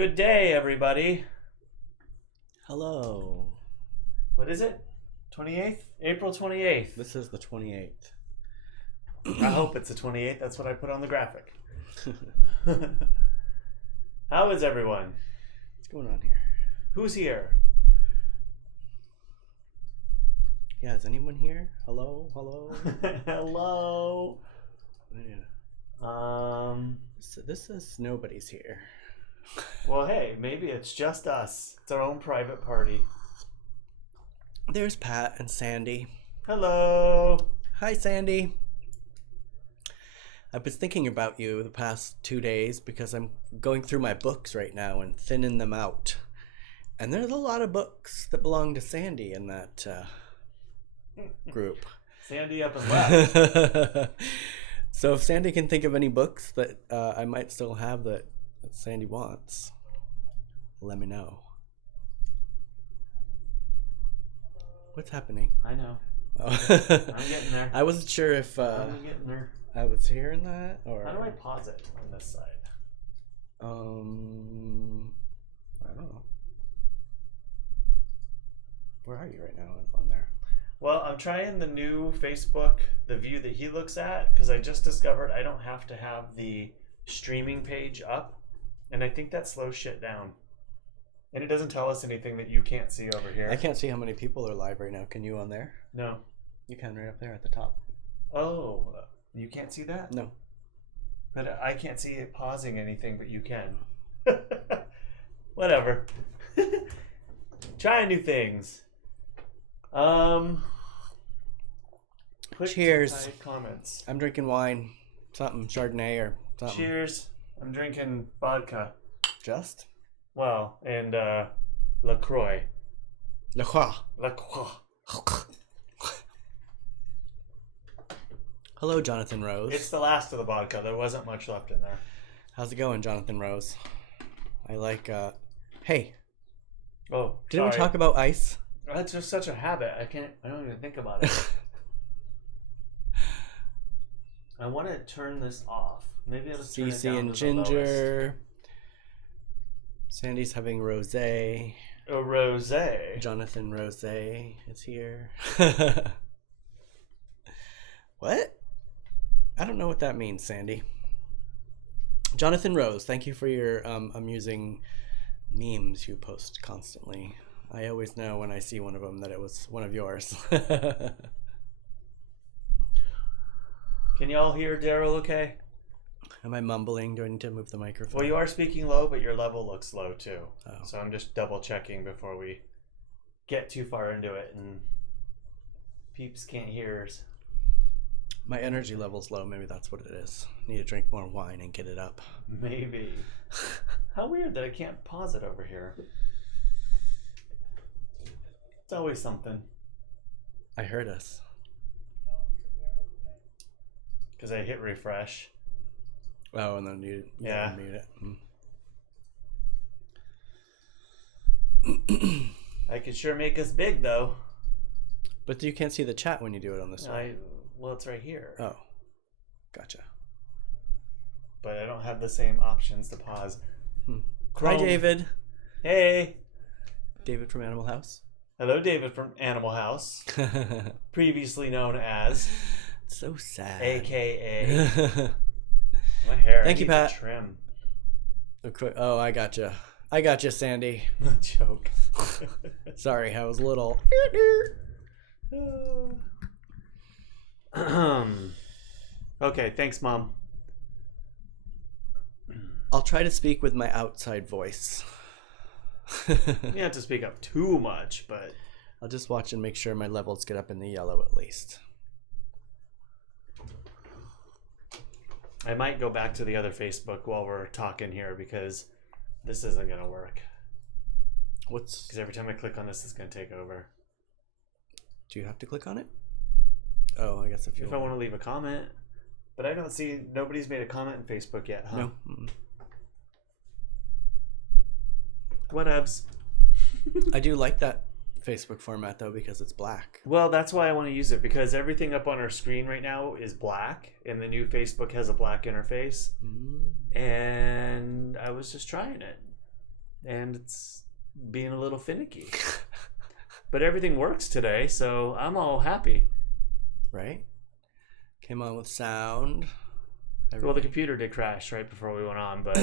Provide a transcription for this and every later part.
Good day, everybody. Hello. What is it? 28th? April 28th. This is the 28th. I hope it's the 28th. That's what I put on the graphic. How is everyone? What's going on here? Who's here? Yeah, is anyone here? Hello? Hello? Hello. Yeah. So this says nobody's here. Well, hey, maybe it's just us. It's our own private party. There's Pat and Sandy. Hello. Hi, Sandy. I've been thinking about you the past 2 days because I'm going through my books right now and thinning them out. And there's a lot of books that belong to Sandy in that group. Sandy up and left. So if Sandy can think of any books that I might still have that Sandy wants, let me know. What's happening? I know. Oh. I'm getting there. I wasn't sure if I'm getting there. I was hearing that or. How do I pause it on this side? I don't know. Where are you right now on there? Well, I'm trying the new Facebook, the view that he looks at, because I just discovered I don't have to have the streaming page up, and I think that slows shit down. And it doesn't tell us anything that you can't see over here. I can't see how many people are live right now. Can you on there? No. You can right up there at the top. Oh, you can't see that? No. But I can't see it pausing anything, but you can. Whatever. Trying new things. Cheers. Comments. I'm drinking wine. Something Chardonnay or something. Cheers. I'm drinking vodka. Just? Well, and LaCroix. LaCroix. LaCroix. Hello, Jonathan Rose. It's the last of the vodka. There wasn't much left in there. How's it going, Jonathan Rose? I like, hey. Oh, Didn't we talk about ice? That's just such a habit. I don't even think about it. I want to turn this off. Maybe I'll just turn it down and to the lowest. Ginger. Sandy's having rosé. A rosé. Jonathan Rosé is here. What? I don't know what that means, Sandy. Jonathan Rose, thank you for your amusing memes you post constantly. I always know when I see one of them that it was one of yours. Can y'all hear Derrol okay? Am I mumbling? Do I need to move the microphone? Well, you are speaking low, but your level looks low too. Oh. So I'm just double checking before we get too far into it and peeps can't hear us. My energy level's low. Maybe that's what it is. Need to drink more wine and get it up. Maybe. How weird that I can't pause it over here. It's always something. I heard us. Because I hit refresh. Oh, and then you yeah. Mute it. I could sure make us big though. But you can't see the chat when you do it on this one. Well, it's right here. Oh, gotcha. But I don't have the same options to pause. Hi, David. Hey. David from Animal House. Hello, David from Animal House. Previously known as... So sad. AKA... My hair. Thank you, Pat. Trim. Oh, I gotcha. I gotcha, Sandy. Joke. Sorry, I was little. Okay, thanks, Mom. I'll try to speak with my outside voice. You don't have to speak up too much, but... I'll just watch and make sure my levels get up in the yellow at least. I might go back to the other Facebook while we're talking here because this isn't going to work. Because every time I click on this, it's going to take over. Do you have to click on it? Oh, I guess if I want to leave a comment. But I don't see... Nobody's made a comment on Facebook yet, huh? No. Whatevs. I do like that Facebook format though because it's black. Well, that's why I want to use it, because everything up on our screen right now is black, and the new Facebook has a black interface. And I was just trying it. and it's being a little finicky. But everything works today, so I'm all happy. Right? Came on with sound. Well, the computer did crash right before we went on, but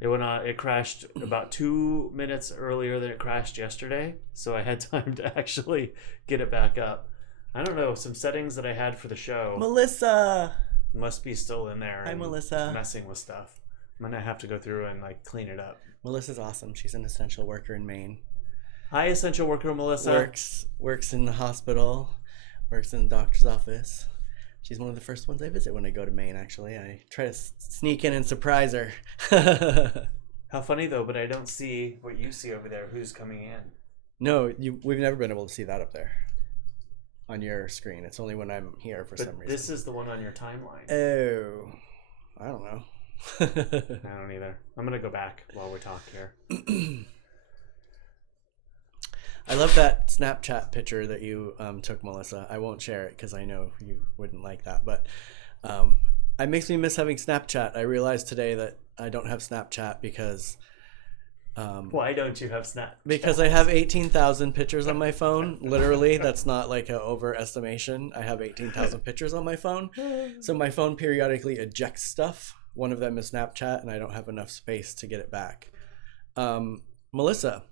it went on. It crashed about 2 minutes earlier than it crashed yesterday, so I had time to actually get it back up. I don't know, some settings that I had for the show Melissa! must be still in there. Hi, and Melissa. Messing with stuff. I'm gonna have to go through and like clean it up. Melissa's awesome. She's an essential worker in Maine. Hi, essential worker Melissa. Works in the hospital. Works in the doctor's office. She's one of the first ones I visit when I go to Maine, actually. I try to sneak in and surprise her. How funny, though, but I don't see what you see over there. Who's coming in? No, we've never been able to see that up there on your screen. It's only when I'm here for some reason. This is the one on your timeline. Oh, I don't know. I don't either. I'm going to go back while we talk here. I love that Snapchat picture that you took, Melissa. I won't share it because I know you wouldn't like that, but it makes me miss having Snapchat. I realized today that I don't have Snapchat because why don't you have Snapchat? Because I have 18,000 pictures on my phone. Literally, that's not like an overestimation. I have 18,000 pictures on my phone, so my phone periodically ejects stuff. One of them is Snapchat, and I don't have enough space to get it back. Melissa,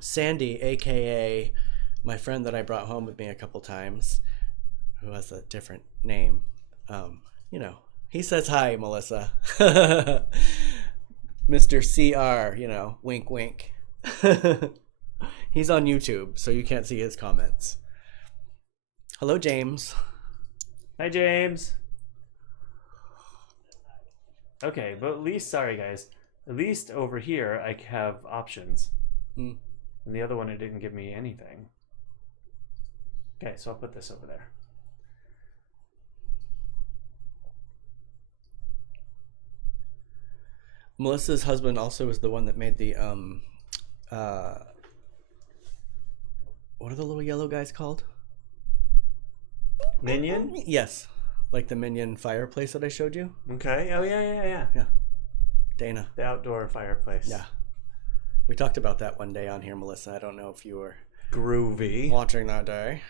Sandy, aka my friend that I brought home with me a couple times, who has a different name, he says hi, Melissa. Mr. CR, wink wink. He's on YouTube, so you can't see his comments. Hello, James. Hi, James. Okay, but at least, sorry guys, at least over here I have options. And the other one, it didn't give me anything. Okay, so I'll put this over there. Melissa's husband also is the one that made the what are the little yellow guys called? Minion? Yes, like the Minion fireplace that I showed you. Okay. Oh yeah. Dana. The outdoor fireplace. Yeah. We talked about that one day on here, Melissa. I don't know if you were groovy watching that day.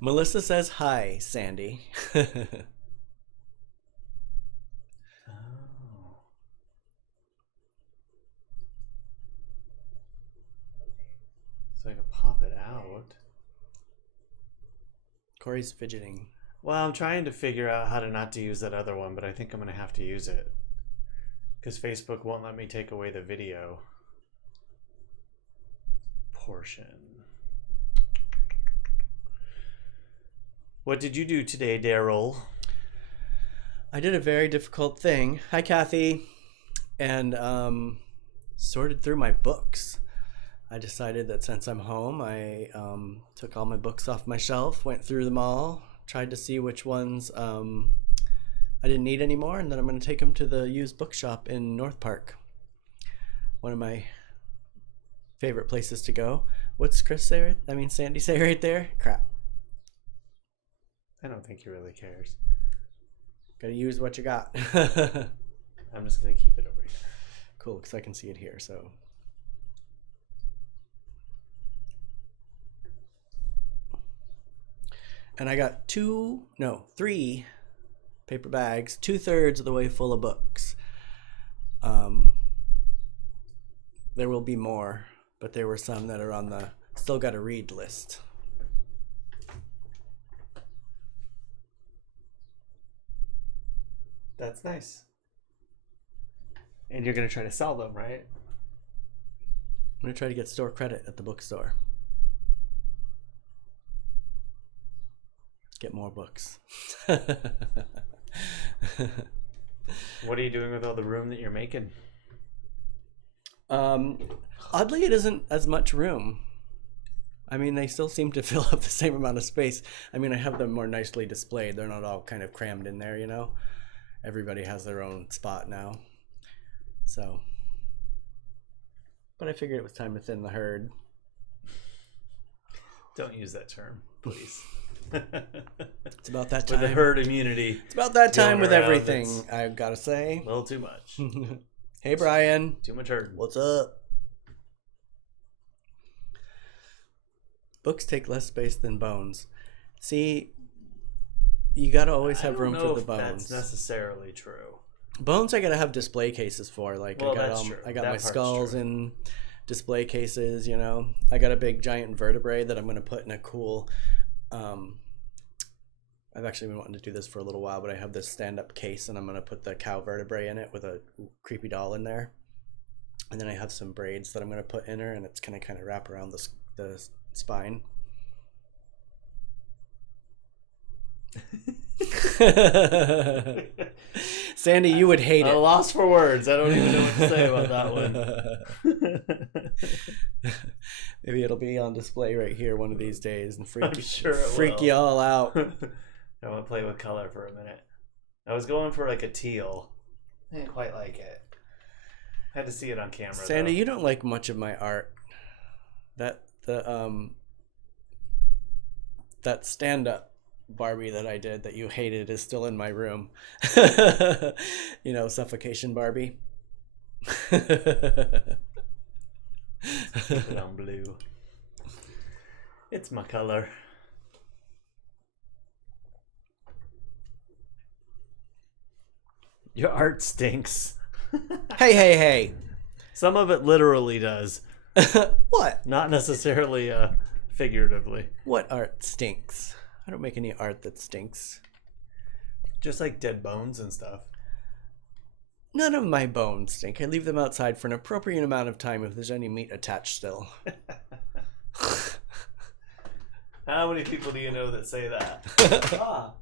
Melissa says hi, Sandy. So I can pop it out. Cory's fidgeting. Well, I'm trying to figure out how to not to use that other one, but I think I'm going to have to use it. Because Facebook won't let me take away the video portion. What did you do today, Derrol? I did a very difficult thing. Hi, Kathy. And sorted through my books. I decided that since I'm home, I took all my books off my shelf, went through them all, tried to see which ones I didn't need anymore, and then I'm going to take them to the used bookshop in North Park. One of my favorite places to go. What's Sandy say right there? Crap. I don't think he really cares. Gotta use what you got. I'm just going to keep it over here. Cool, because I can see it here, so. And I got 3 paper bags, 2/3 of the way full of books. There will be more, but there were some that are on the still got to read list. That's nice. And you're going to try to sell them, right? I'm going to try to get store credit at the bookstore. Get more books. What are you doing with all the room that you're making? Oddly, it isn't as much room. I mean, they still seem to fill up the same amount of space. I mean, I have them more nicely displayed. They're not all kind of crammed in there, Everybody has their own spot now. So, but I figured it was time to thin the herd. Don't use that term, please. It's about that With time. the herd immunity. It's about that time going with around, everything, it's I've got to say. a little too much. Hey, Brian. Too much herd. What's up? Books take less space than bones. See, you got to always have room for the bones. That's necessarily true. Bones I got to have display cases for. Like, Well, I got, that's true. I got That my part's skulls true. in display cases, you know. I got a big giant vertebrae that I'm going to put in a cool... I've actually been wanting to do this for a little while, but I have this stand-up case, and I'm going to put the cow vertebrae in it with a creepy doll in there. And then I have some braids that I'm going to put in her, and it's going to kind of wrap around the spine. Sandy, you would hate it. I'm lost for words. I don't even know what to say about that one. Maybe it'll be on display right here one of these days and I'm sure it freak will. you all out. I want to play with color for a minute. I was going for like a teal. I didn't quite like it. Had to see it on camera. Sandy, though. you don't like much of my art. That stand-up Barbie that I did that you hated is still in my room. You know, suffocation Barbie. Keep it on blue. It's my color. Your art stinks. Hey. Some of it literally does. What? Not necessarily figuratively. What art stinks? I don't make any art that stinks. Just like dead bones and stuff. None of my bones stink. I leave them outside for an appropriate amount of time if there's any meat attached still. How many people do you know that say that? Ah.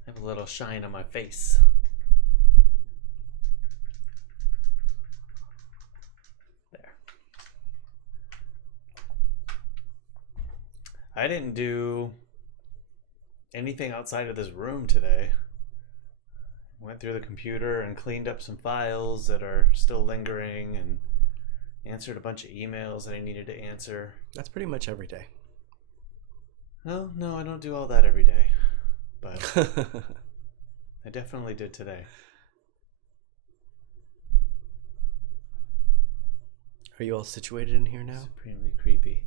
I have a little shine on my face. There. I didn't do anything outside of this room today. Went through the computer and cleaned up some files that are still lingering and answered a bunch of emails that I needed to answer. That's pretty much every day. Oh, no, I don't do all that every day. But I definitely did today. Are you all situated in here now? Supremely creepy.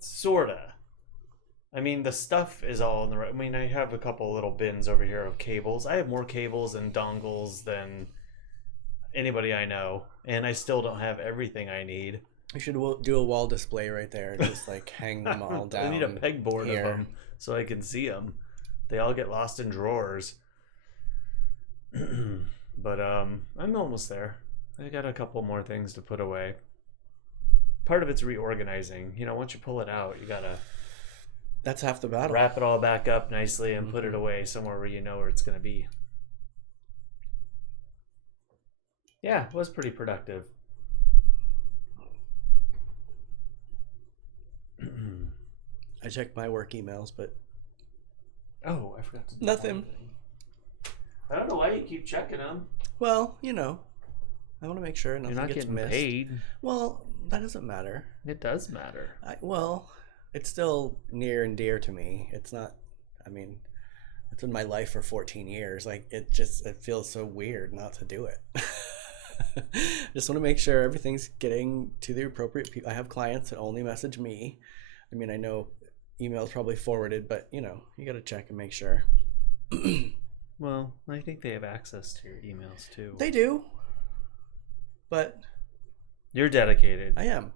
Sorta. I mean, the stuff is all in the right. I mean, I have a couple little bins over here of cables. I have more cables and dongles than anybody I know, and I still don't have everything I need. You should do a wall display right there. Just like hang them all down. I need a pegboard here. of them so I can see them. They all get lost in drawers. But I'm almost there. I got a couple more things to put away. Part of it's reorganizing. You know, once you pull it out, you gotta That's half the battle. wrap it all back up nicely and put it away somewhere where you know where it's gonna be. Yeah, it was pretty productive. I checked my work emails, but Oh, I forgot to do nothing. one thing. I don't know why you keep checking them. Well, you know, I want to make sure nothing You're not gets getting missed. paid. Well, that doesn't matter. It does matter. Well, it's still near and dear to me. It's not. I mean, it's been my life for 14 years. Like it feels so weird not to do it. Just want to make sure everything's getting to the appropriate people. I have clients that only message me. I mean, I know email's probably forwarded, but you know, you got to check and make sure. Well, I think they have access to your emails too. They do, but You're dedicated. I am.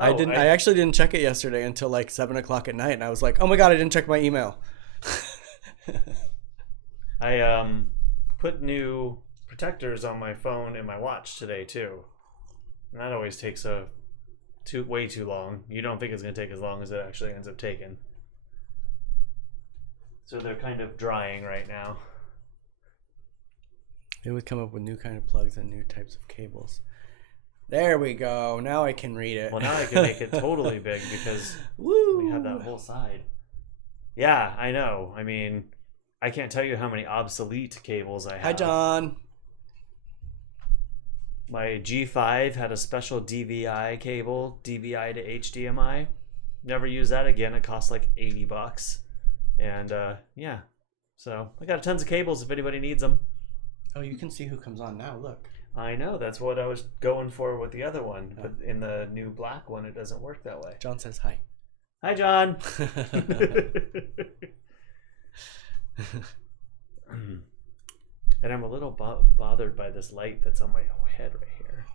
Oh, I actually didn't check it yesterday until like 7 o'clock at night, and I was like, "Oh my god, I didn't check my email." I put new protectors on my phone and my watch today too. And that always takes way too long. You don't think it's going to take as long as it actually ends up taking. So they're kind of drying right now. They would come up with new kind of plugs and new types of cables. There we go. Now I can read it. Well, now I can make it totally big because Woo! we have that whole side. Yeah, I know. I mean, I can't tell you how many obsolete cables I have. Hi, John. My G5 had a special DVI cable, DVI to HDMI. Never use that again. It costs like $80. And yeah, so I got tons of cables if anybody needs them. Oh, you can see who comes on now. Look. I know. That's what I was going for with the other one. But in the new black one, it doesn't work that way. John says hi. Hi, John. And I'm a little bothered by this light that's on my head right here.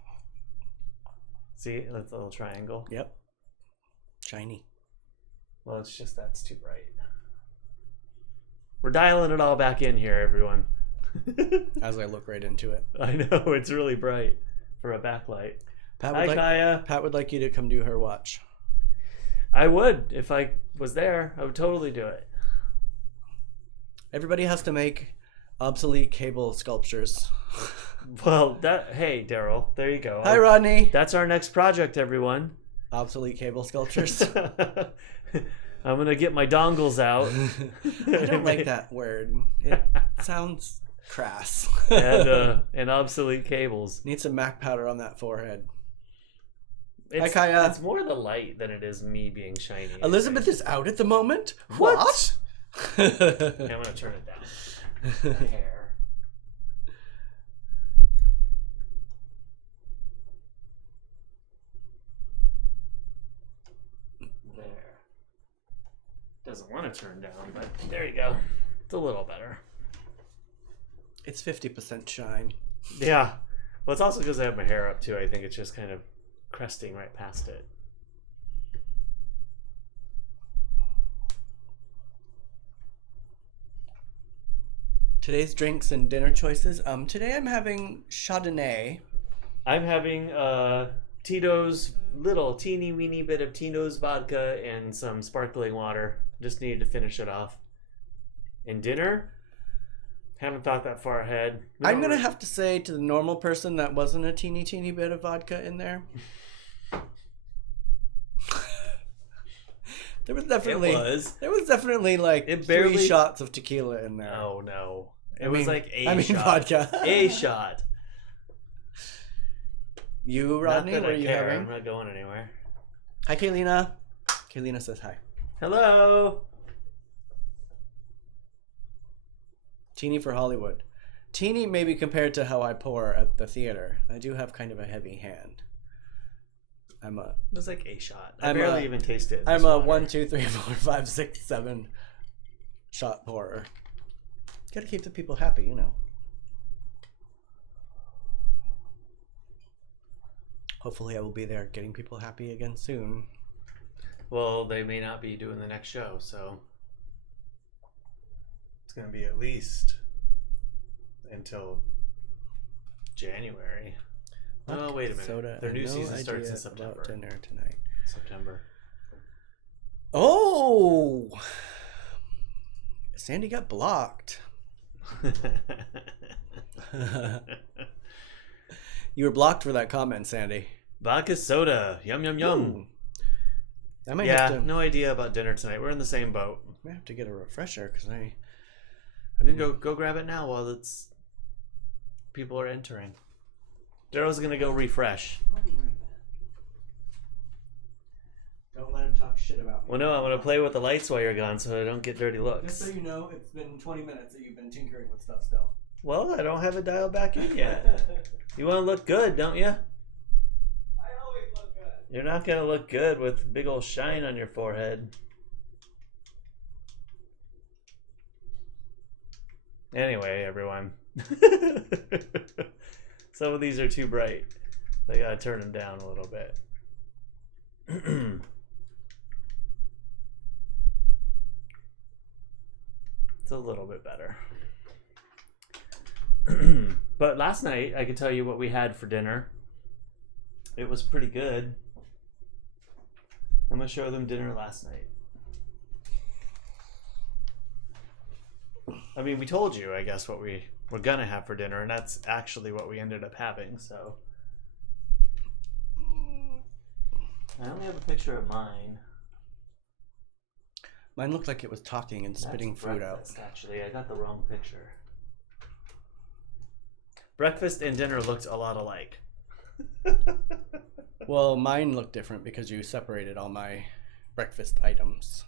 See, that's a little triangle. Yep. Shiny. Well, it's just that's too bright. We're dialing it all back in here, everyone. As I look right into it. I know, it's really bright for a backlight. Hi, Kaya. Pat would like you to come do her watch. I would. If I was there, I would totally do it. Everybody has to make obsolete cable sculptures. Well, hey, Derrol, there you go. Hi, Rodney. That's our next project, everyone. Obsolete cable sculptures. I'm going to get my dongles out. I don't like that word. It sounds crass. And obsolete cables. Need some MAC powder on that forehead. Hi, Kaya. It's more the light than it is me being shiny. Elizabeth is out at the moment? What? Okay, I'm going to turn it down. The hair. There. Doesn't want to turn down, but there you go. It's a little better. It's 50% shine. Yeah. Well, it's also because I have my hair up too. I think it's just kind of cresting right past it. Today's drinks and dinner choices. Today I'm having Chardonnay. I'm having Tito's little teeny weeny bit of Tito's vodka and some sparkling water. Just needed to finish it off. And dinner? Haven't thought that far ahead. I'm going to have to say to the normal person that wasn't a teeny bit of vodka in there. There was definitely like 3 shots of tequila in there. Oh no. It was like a shot. Vodka. A shot. You, Rodney, what are you having? I'm not going anywhere. Hi, Kaylina. Kaylina says hi. Hello. Teeny for Hollywood. Teeny maybe compared to how I pour at the theater. I do have kind of a heavy hand. It was like a shot. I barely even tasted it. I'm a 1, 2, 3, 4, 5, 6, 7 shot pourer. Gotta keep the people happy, you know. Hopefully I will be there getting people happy again soon. Well, they may not be doing the next show, so it's going to be at least until January. Oh, wait a minute. Soda. Their new season starts in September. About dinner tonight. September. Oh! Sandy got blocked. You were blocked for that comment, Sandy. Vodka soda. Yum, yum, yum. Ooh. I might have to... no idea about dinner tonight. We're in the same boat. I might have to get a refresher because I can go grab it now while people are entering. Derrol's gonna go refresh. Don't let him talk shit about me. Well, no, I'm gonna play with the lights while you're gone so I don't get dirty looks. Just so you know, it's been 20 minutes that you've been tinkering with stuff still. Well, I don't have it dialed back in yet. You want to look good, don't you? I always look good. You're not gonna look good with big old shine on your forehead. Anyway, everyone. Some of these are too bright. I gotta turn them down a little bit. It's a little bit better. But last night, I could tell you what we had for dinner. It was pretty good. I'm gonna show them dinner last night. I mean, we told you, I guess, what we were gonna have for dinner, and that's actually what we ended up having, so. I only have a picture of mine. Mine looked like it was talking and spitting food out. Actually, I got the wrong picture. Breakfast and dinner looked a lot alike. Well, mine looked different because you separated all my breakfast items.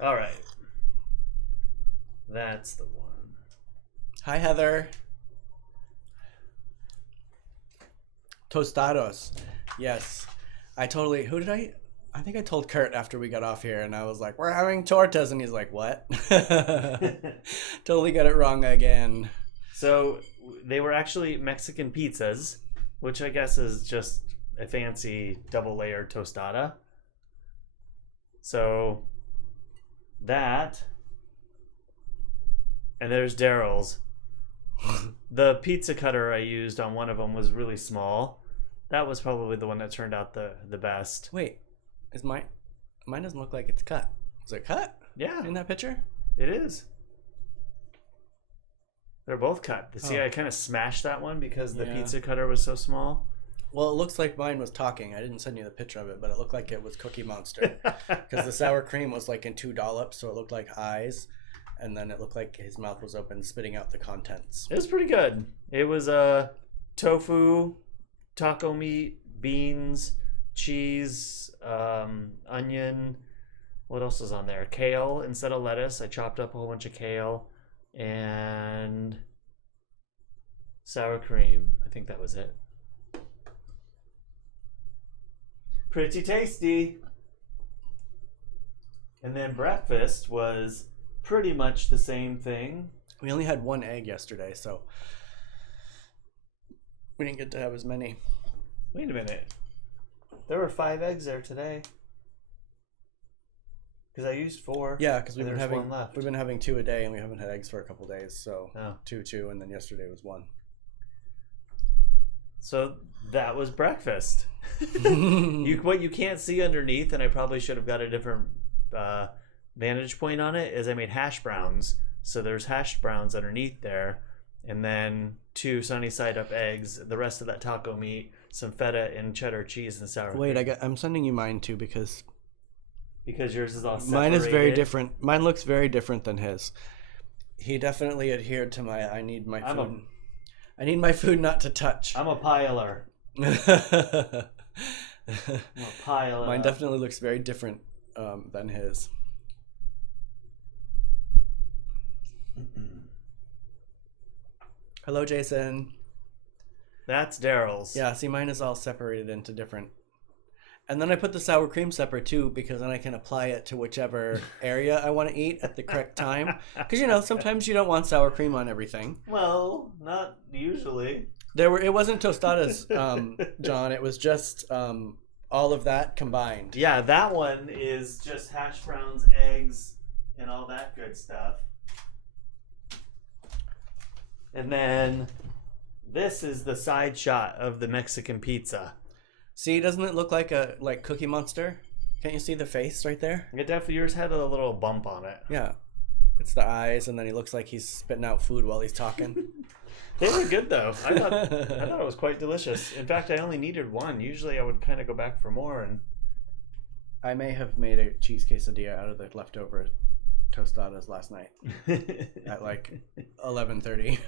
All right. That's the one. Hi, Heather. Tostados. Yes. I think I told Kurt after we got off here, and I was like, we're having tortas, and he's like, what? Totally got it wrong again. So they were actually Mexican pizzas, which I guess is just a fancy double-layered tostada. So that, and there's Derrol's. The pizza cutter I used on one of them was really small. That was probably the one that turned out the best. Wait, is mine doesn't look like it's cut. Is it cut? Yeah, In that picture? it is. They're both cut. See, I kind of smashed that one because the pizza cutter was so small. Well, it looks like mine was talking. I didn't send you the picture of it, but it looked like it was Cookie Monster. Because the sour cream was like in 2 dollops, so it looked like eyes. And then it looked like his mouth was open, spitting out the contents. It was pretty good. It was tofu, taco meat, beans, cheese, onion. What else was on there? Kale instead of lettuce. I chopped up a whole bunch of kale and sour cream. I think that was it. Pretty tasty. And then breakfast was pretty much the same thing. We only had 1 egg yesterday, so we didn't get to have as many. Wait a minute. There were 5 eggs there today. Because I used 4. Yeah, because we've been one left. having 2 a day, and we haven't had eggs for a couple days. So Oh. 2, and then yesterday was 1. So that was breakfast. What you can't see underneath, and I probably should have got a different vantage point on it, is I made hash browns. So there's hash browns underneath there, and then 2 sunny side up eggs, the rest of that taco meat, some feta and cheddar cheese and sour Wait, cream. I'm sending you mine too because Yours is all separated. mine is very different. Mine looks very different than his. He definitely adhered to my I need my food. I need my food not to touch. I'm a piler. I'm a piler. Mine definitely looks very different than his. Hello, Jason. That's Derrol's. Yeah, see, mine is all separated into different. And then I put the sour cream separate too, because then I can apply it to whichever area I want to eat at the correct time. Because sometimes you don't want sour cream on everything. Well, not usually. It wasn't tostadas, John. It was just all of that combined. Yeah, that one is just hash browns, eggs, and all that good stuff. And then this is the side shot of the Mexican pizza. See, doesn't it look like a Cookie Monster? Can't you see the face right there? It definitely, yours had a little bump on it. Yeah. It's the eyes, and then he looks like he's spitting out food while he's talking. They were good though. I thought it was quite delicious. In fact, I only needed 1. Usually I would kind of go back for more. And I may have made a cheese quesadilla out of the leftover tostadas last night at 11:30.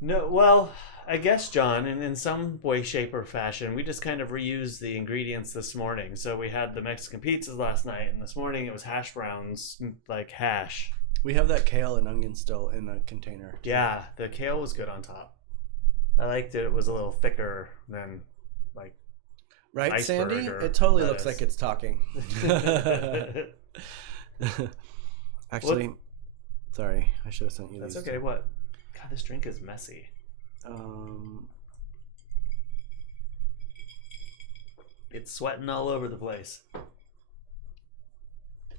No, well, I guess, John, and in some way, shape, or fashion, we just kind of reused the ingredients this morning. So we had the Mexican pizzas last night, and this morning it was hash browns, like hash. We have that kale and onion still in the container. Yeah, the kale was good on top. I liked it. It was a little thicker than, right, iceberg. Sandy? Or It totally lettuce. looks like it's talking. Actually, sorry, I should have sent you That's these. okay. What? God, this drink is messy. It's sweating all over the place.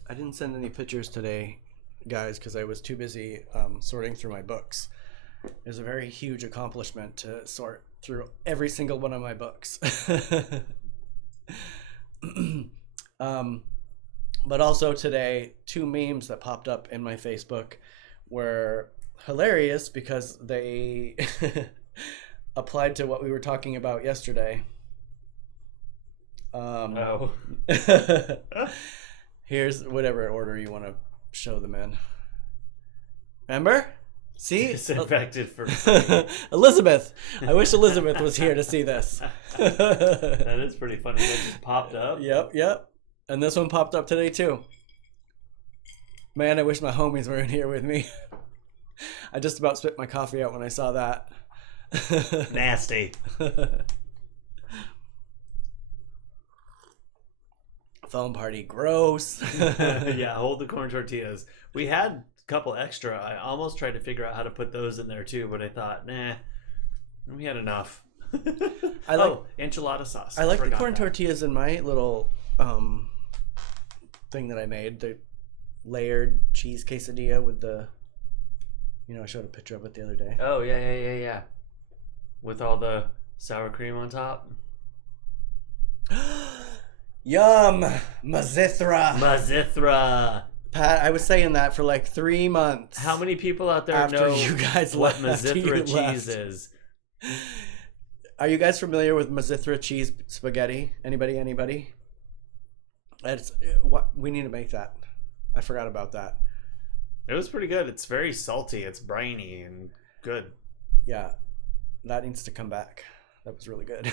I didn't send any pictures today, guys, because I was too busy sorting through my books. It was a very huge accomplishment to sort through every single one of my books. But also today, 2 memes that popped up in my Facebook were hilarious because they applied to what we were talking about yesterday. Here's whatever order you want to show them in. Remember? See? Disinfected for Elizabeth. I wish Elizabeth was here to see this. That is pretty funny. That just popped up. Yep. And this one popped up today too. Man, I wish my homies were in here with me. I just about spit my coffee out when I saw that. Nasty. Foam party, gross. Yeah, hold the corn tortillas. We had a couple extra. I almost tried to figure out how to put those in there too, but I thought, nah, we had enough. Enchilada sauce. I like the Forgot corn that. tortillas in my little thing that I made. The layered cheese quesadilla with the, I showed a picture of it the other day. Oh, yeah. With all the sour cream on top. Yum! Mazithra! Pat, I was saying that for like 3 months. How many people out there After know you guys what left, Mazithra you cheese left. is? Are you guys familiar with Mazithra cheese spaghetti? Anybody? We need to make that. I forgot about that. It was pretty good. It's very salty. It's briny and good. Yeah, that needs to come back. That was really good.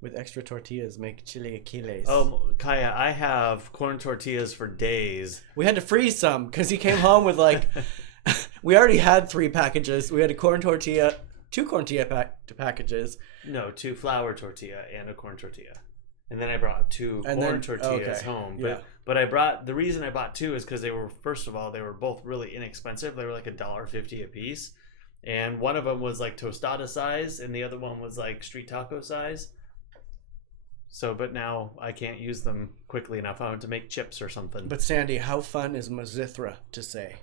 With extra tortillas, make chili aquiles. Oh, Kaya, I have corn tortillas for days. We had to freeze some because he came home with like, we already had 3 packages. We had a corn tortilla, 2 corn tortilla packages. No, 2 flour tortilla and a corn tortilla. And then I brought 2 corn tortillas home. But the reason I bought 2 is because they were, first of all, they were both really inexpensive. They were like $1.50 a piece. And one of them was like tostada size and the other one was like street taco size. So, but now I can't use them quickly enough. I want to make chips or something. But Sandy, how fun is Mazithra to say?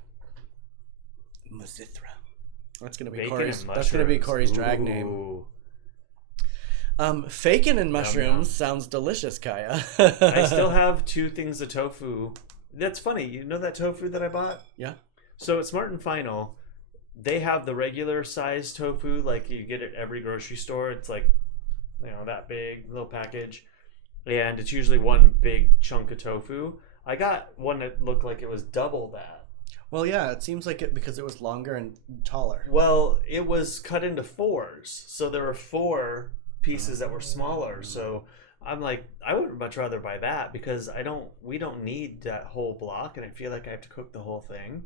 Mazithra. That's gonna be Bacon Cory's. and That's gonna be mushrooms. Cory's drag name. Ooh. Bacon and mushrooms Yum. sounds delicious, Kaya. I still have 2 things of tofu. That's funny. You know that tofu that I bought? Yeah. So at Smart and Final, they have the regular size tofu, like you get at every grocery store. It's like, that big little package, and it's usually one big chunk of tofu. I got one that looked like it was double that. Well, yeah, it seems like it because it was longer and taller. Well, it was cut into 4s, so there were 4 pieces that were smaller. So I'm like, I would much rather buy that because we don't need that whole block, and I feel like I have to cook the whole thing.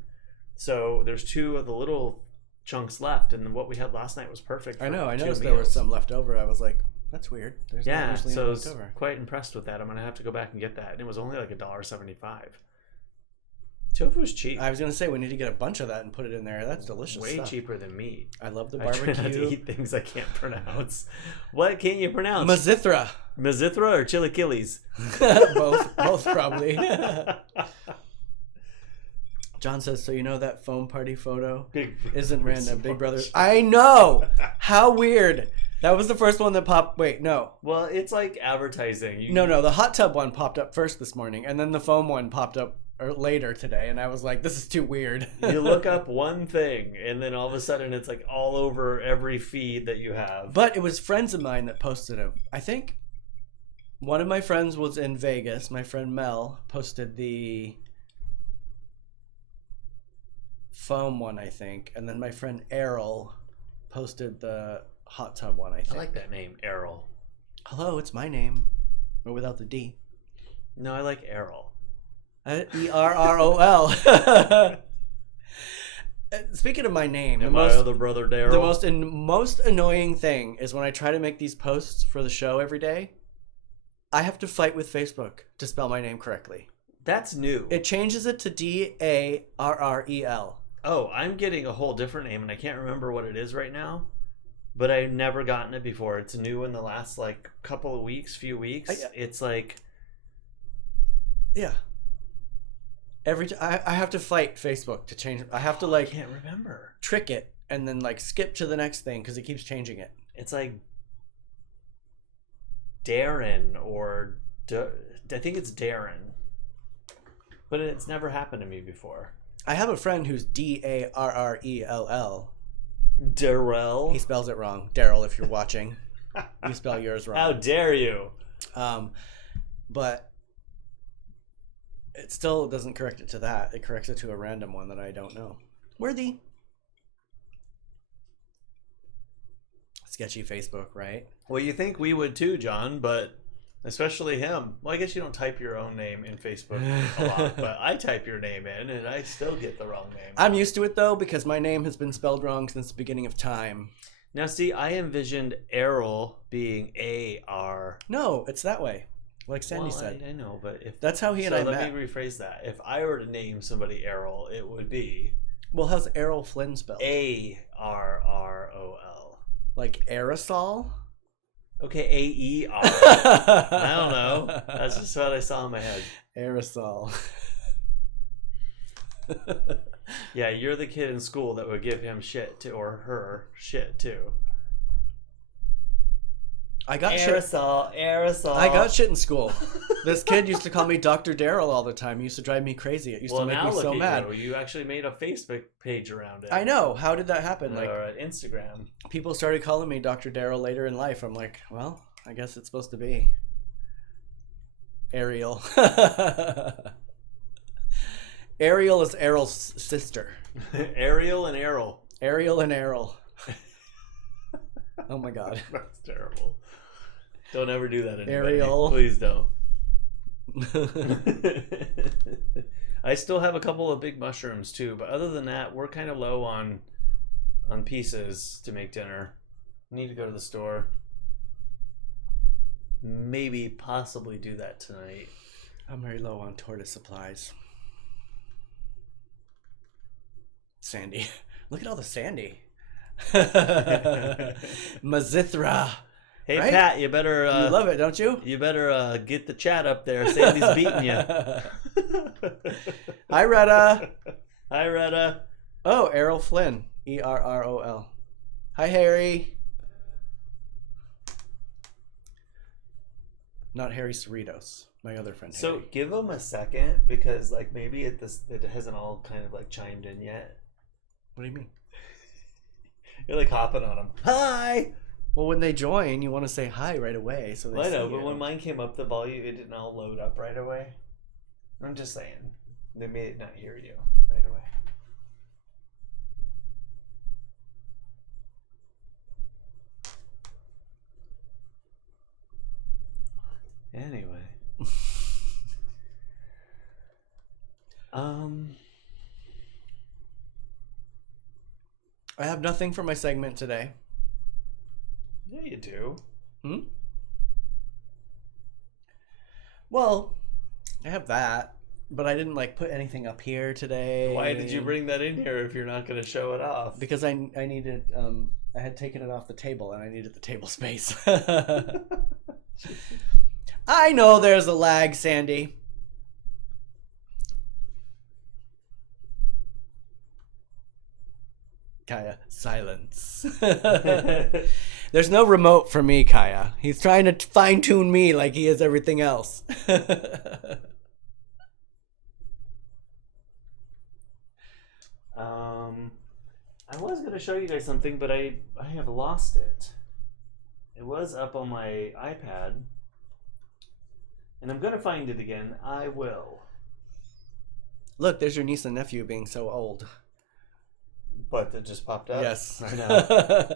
So there's 2 of the little chunks left, and what we had last night was perfect. I know. I 2 noticed meals. there was some left over. I was like, that's weird. There's not Yeah, usually so I any was left over. quite impressed with that. I'm gonna have to go back and get that, and it was only like $1.75. Tofu's cheap. I was gonna say we need to get a bunch of that and put it in there. That's delicious. Way stuff. cheaper than meat. I love the I try not to barbecue. eat things I can't pronounce. What can't you pronounce? Mazithra. Mazithra or chilaquiles? both probably. John says, so you know that foam party photo isn't random. Big Brother. I know. How weird. That was the first one that popped. Wait, no. Well, it's like advertising. No. The hot tub one popped up first this morning, and then the foam one popped up later today, and I was like, this is too weird. You look up one thing, and then all of a sudden it's like all over every feed that you have. But it was friends of mine that posted it. I think one of my friends was in Vegas. My friend Mel posted the foam one, I think, and then my friend Errol posted the hot tub one, I think. I like that name, Errol. Hello, it's my name, but without the D. No, I like Errol. Errol. Speaking of my name, Am I other brother Derrol? the most annoying thing is when I try to make these posts for the show every day, I have to fight with Facebook to spell my name correctly. That's new. It changes it to Darrel. Oh, I'm getting a whole different name, and I can't remember what it is right now. But I've never gotten it before. It's new in the last like couple of weeks, few weeks. It's like, yeah. I have to fight Facebook to change. I have to I like can't remember. trick it and then like skip to the next thing because it keeps changing it. It's like Darren or I think it's Darren, but it's never happened to me before. I have a friend who's Darrell. Derrol. He spells it wrong. Derrol, if you're watching, you spell yours wrong. How dare you? But It still doesn't correct it to that. It corrects it to a random one that I don't know. Worthy. Sketchy Facebook, right? Well, you think we would too, John, but especially him. Well, I guess you don't type your own name in Facebook a lot, but I type your name in and I still get the wrong name. I'm used to it though because my name has been spelled wrong since the beginning of time. Now, see, I envisioned Errol being A-R. No, it's that way. Like Sandy said. I know, but if that's how he and I met. Let me rephrase that. If I were to name somebody Errol, it would be... Well, how's Errol Flynn spelled? A-R-R-O-L. Like aerosol? Okay, A-E-R. I don't know. That's just what I saw in my head. Aerosol. Yeah, you're the kid in school that would give him shit to, or her shit too. I got aerosol. I got shit in school. This kid used to call me Dr. Derrol all the time. He used to drive me crazy. It used to make me so mad. You actually made a Facebook page around it. I know. How did that happen? Or Instagram. People started calling me Dr. Derrol later in life. I'm like, well, I guess it's supposed to be Ariel. Ariel is Errol's sister. Ariel and Errol. Ariel and Errol. Oh my god. That's terrible. Don't ever do that anybody. Ariel. Please don't. I still have a couple of big mushrooms too, but other than that, we're kind of low on pieces to make dinner. Need to go to the store. Maybe possibly do that tonight. I'm very low on tortoise supplies. Sandy. Look at all the Sandy. Mazithra. Hey, right? Pat, you better... you love it, don't you? You better get the chat up there. Sandy's beating you. Hi, Retta. Hi, Retta. Oh, Errol Flynn. E-R-R-O-L. Hi, Harry. Not Harry Cerritos. My other friend, So Harry. give him a second, because like maybe it hasn't all kind of like chimed in yet. What do you mean? You're like hopping on them. Hi! Well, when they join, you want to say hi right away. So they I know, see but you. when mine came up, the volume, it didn't all load up right away. I'm just saying. They may not hear you right away. Anyway. I have nothing for my segment today. Yeah, you do. Well, I have that, but I didn't like put anything up here today. Why did you bring that in here if you're not going to show it off? Because I needed I had taken it off the table and I needed the table space. I know there's a lag, Sandy. Kaya, silence. There's no remote for me, Kaya. He's trying to fine-tune me like he is everything else. I was going to show you guys something, but I have lost it. It was up on my iPad. And I'm going to find it again. I will. Look, there's your niece and nephew being so old. But it just popped up? Yes. I know.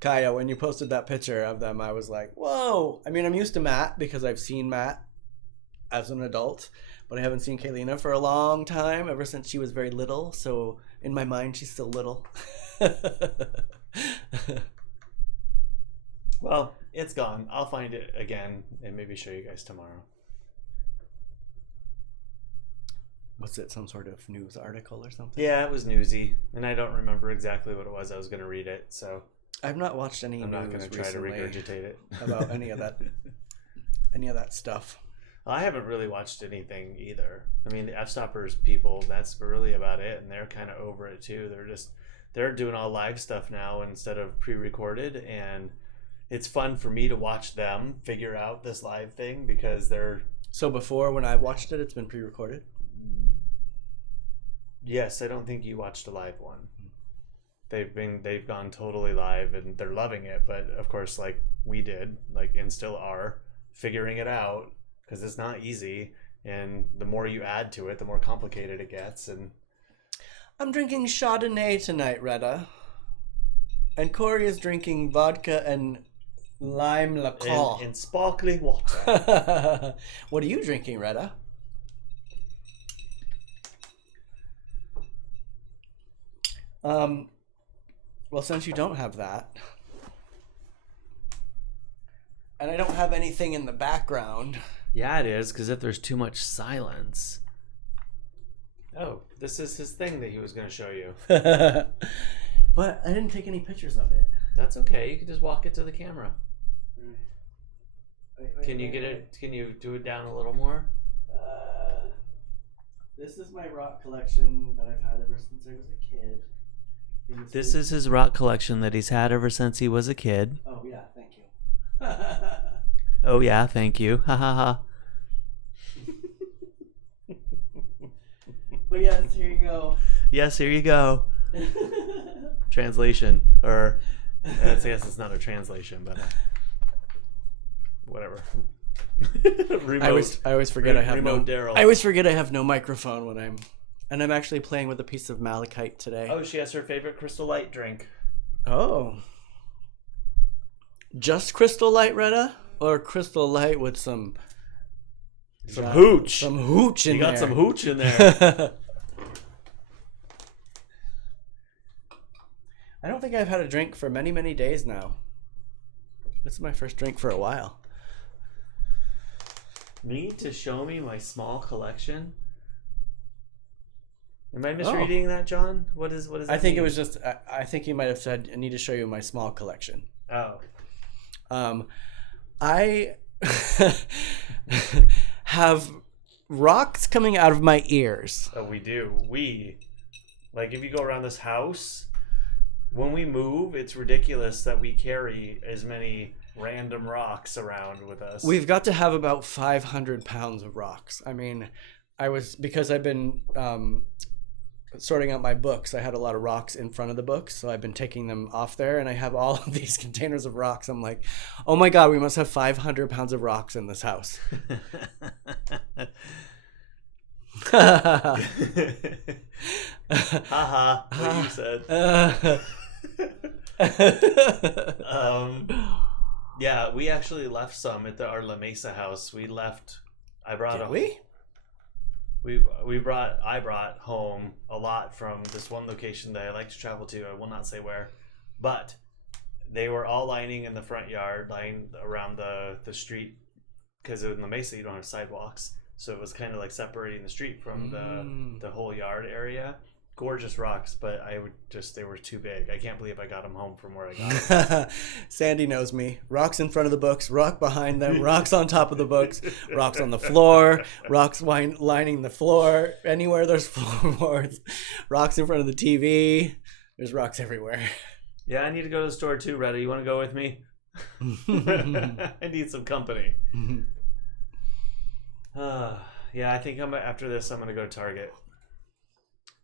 Kaya, when you posted that picture of them, I was like, whoa. I mean, I'm used to Matt because I've seen Matt as an adult, but I haven't seen Kaylina for a long time, ever since she was very little. So in my mind, she's still little. Well, it's gone. I'll find it again and maybe show you guys tomorrow. Was it some sort of news article or something? Yeah, it was newsy, and I don't remember exactly what it was. I was going to read it, so I've not watched any I'm not news going to try to recently regurgitate it about any of that stuff. I haven't really watched anything either. I mean, the F-Stoppers people, that's really about it, and they're kind of over it too. They're doing all live stuff now instead of pre-recorded, and it's fun for me to watch them figure out this live thing because they're... So before, when I've watched it, it's been pre-recorded? Yes, I don't think you watched a live one. They've gone totally live and they're loving it, but of course, like we did, like and still are figuring it out because it's not easy. And the more you add to it, the more complicated it gets. And I'm drinking Chardonnay tonight, Retta. And Cory is drinking vodka and lime liqueur. in sparkling water. What are you drinking, Retta? Well, since you don't have that, and I don't have anything in the background. Yeah, it is, because if there's too much silence. Oh, this is his thing that he was going to show you. But I didn't take any pictures of it. That's okay. You can just walk it to the camera. Wait, Can you get it? Can you do it down a little more? This is my rock collection that I've had ever since I was a kid. This is his rock collection that he's had ever since he was a kid. Oh yeah, thank you. Oh yeah, thank you. Ha ha ha. But yes, here you go. Yes, here you go. Translation, or I guess it's not a translation, but whatever. I always forget I have no Derrol. I always forget I have no microphone when I'm actually playing with a piece of malachite today. Oh, she has her favorite Crystal Light drink. Oh. Just Crystal Light, Retta? Or Crystal Light with some hooch. Some hooch in there. You got some hooch in there. I don't think I've had a drink for many, many days now. This is my first drink for a while. Need to show me my small collection? Am I misreading that, John? What is that I think mean? it was just I think you might have said I need to show you my small collection. Oh. I have rocks coming out of my ears. Oh, we do. Like, if you go around this house, when we move, it's ridiculous that we carry as many random rocks around with us. We've got to have about 500 pounds of rocks. I mean, because I've been sorting out my books, I had a lot of rocks in front of the books, so I've been taking them off there, and I have all of these containers of rocks. I'm like, oh my god, we must have 500 pounds of rocks in this house. Haha, what you said. Yeah, we actually left some at our La Mesa house. I brought Did them. we? I brought home a lot from this one location that I like to travel to. I will not say where, but they were all lining in the front yard, lying around the street, because in La Mesa you don't have sidewalks, so it was kind of like separating the street from the whole yard area. Gorgeous rocks, but they were too big. I can't believe I got them home from where I got them. Sandy knows me. Rocks in front of the books, rock behind them, rocks on top of the books, rocks on the floor, rocks lining the floor. Anywhere there's floorboards, rocks in front of the TV. There's rocks everywhere. Yeah, I need to go to the store too, Retta. You want to go with me? I need some company. Yeah, I think after this, I'm going to go to Target.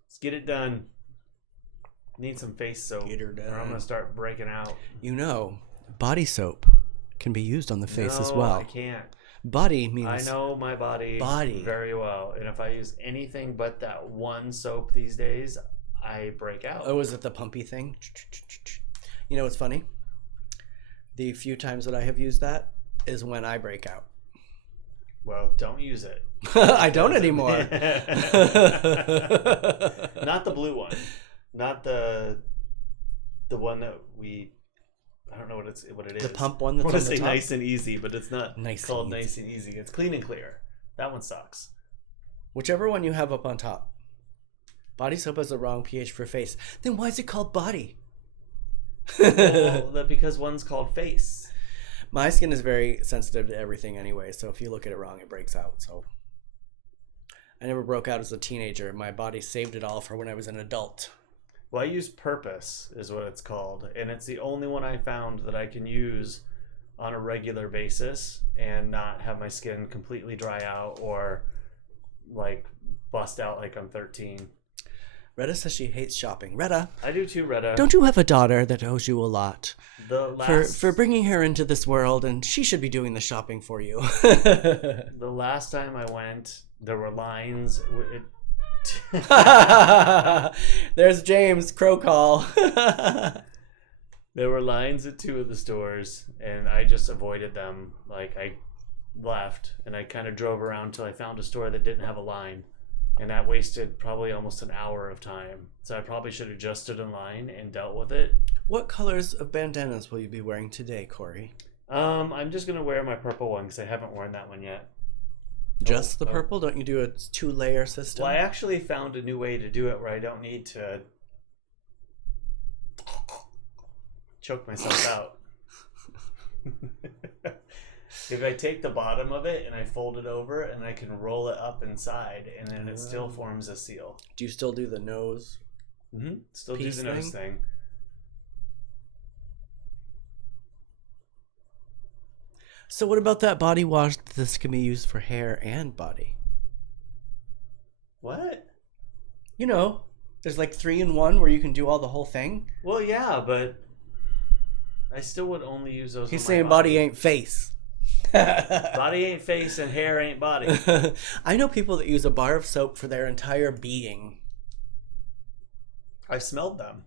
Let's get it done. Need some face soap. Get her done. Or I'm going to start breaking out. You know, body soap can be used on the face as No, well. I can't. Body means... I know my body very well. And if I use anything but that one soap these days, I break out. Oh, is it the pumpy thing? You know what's funny? The few times that I have used that is when I break out. Well, don't use it. I don't anymore. Not the blue one. Not the one that I don't know what it is. The pump one that's I want on to the say top? Nice and Easy, but it's not called Nice Nice and Easy. It's Clean and Clear. That one sucks. Whichever one you have up on top. Body soap has the wrong pH for face. Then why is it called body? Well, because one's called Face. My skin is very sensitive to everything anyway, so if you look at it wrong, it breaks out. So I never broke out as a teenager. My body saved it all for when I was an adult. Well, I use Purpose is what it's called, and it's the only one I found that I can use on a regular basis and not have my skin completely dry out or like bust out like I'm 13. Retta says she hates shopping. Retta, I do too, Retta. don't you have a daughter that owes you a lot? for bringing her into this world, and she should be doing the shopping for you. The last time I went, there were lines. There's James Crow Call. There were lines at 2 of the stores, and I just avoided them. Like, I left, and I kind of drove around until I found a store that didn't have a line, and that wasted probably almost an hour of time. So I probably should have just stood in line and dealt with it. What colors of bandanas will you be wearing today, Cory? I'm just gonna wear my purple one because I haven't worn that one yet. Just the purple? Don't you do a 2-layer system? Well, I actually found a new way to do it where I don't need to choke myself out. If I take the bottom of it and I fold it over, and I can roll it up inside, and then it still forms a seal. Do you still do the nose? Mm-hmm. Still do the nose thing. So what about that body wash? This can be used for hair and body. What? You know, there's like 3-in-1 where you can do all the whole thing. Well, yeah, but I still would only use those. He's saying body ain't face. Body ain't face and hair ain't body. I know people that use a bar of soap for their entire being. I smelled them.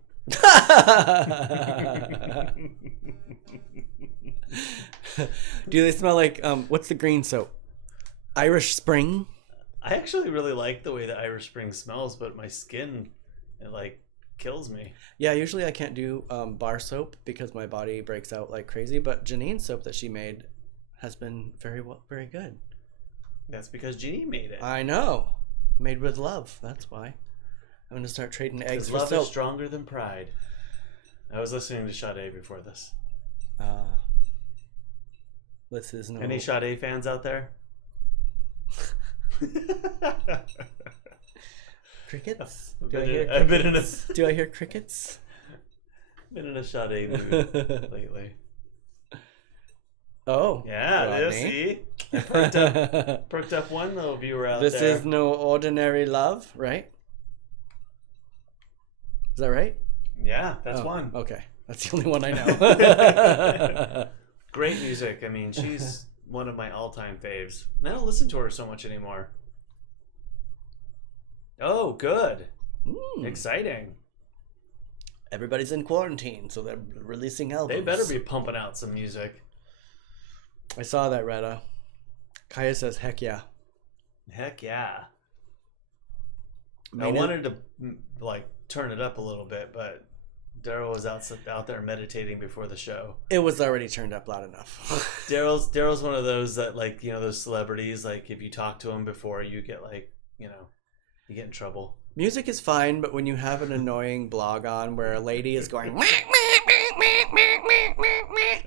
Do they smell like what's the green soap? Irish Spring? I actually really like the way the Irish Spring smells, but my skin, it like kills me. Yeah, usually I can't do bar soap because my body breaks out like crazy, but Janine's soap that she made has been very good. That's because Janine made it. I know. Made with love. That's why. I'm gonna start trading eggs for love soap. Is stronger than pride. I was listening to Sade before this. This is no... Any Sade fans out there? Crickets? Do I hear crickets? Been in a Sade mood lately. Oh. Yeah, see? Perked up one little viewer out there. This is no ordinary love, right? Is that right? Yeah, that's one. Okay. That's the only one I know. Great music. I mean, she's one of my all-time faves. I don't listen to her so much anymore. Oh, good. Exciting. Everybody's in quarantine, so they're releasing albums. They better be pumping out some music. I saw that, Retta. Kaya says, heck yeah. Heck yeah. I wanted to, like, turn it up a little bit, but Derrol was out there meditating before the show. It was already turned up loud enough. Derrol's one of those that, like, you know, those celebrities, like, if you talk to him before, you get, like, you know, you get in trouble. Music is fine, but when you have an annoying blog on where a lady is going,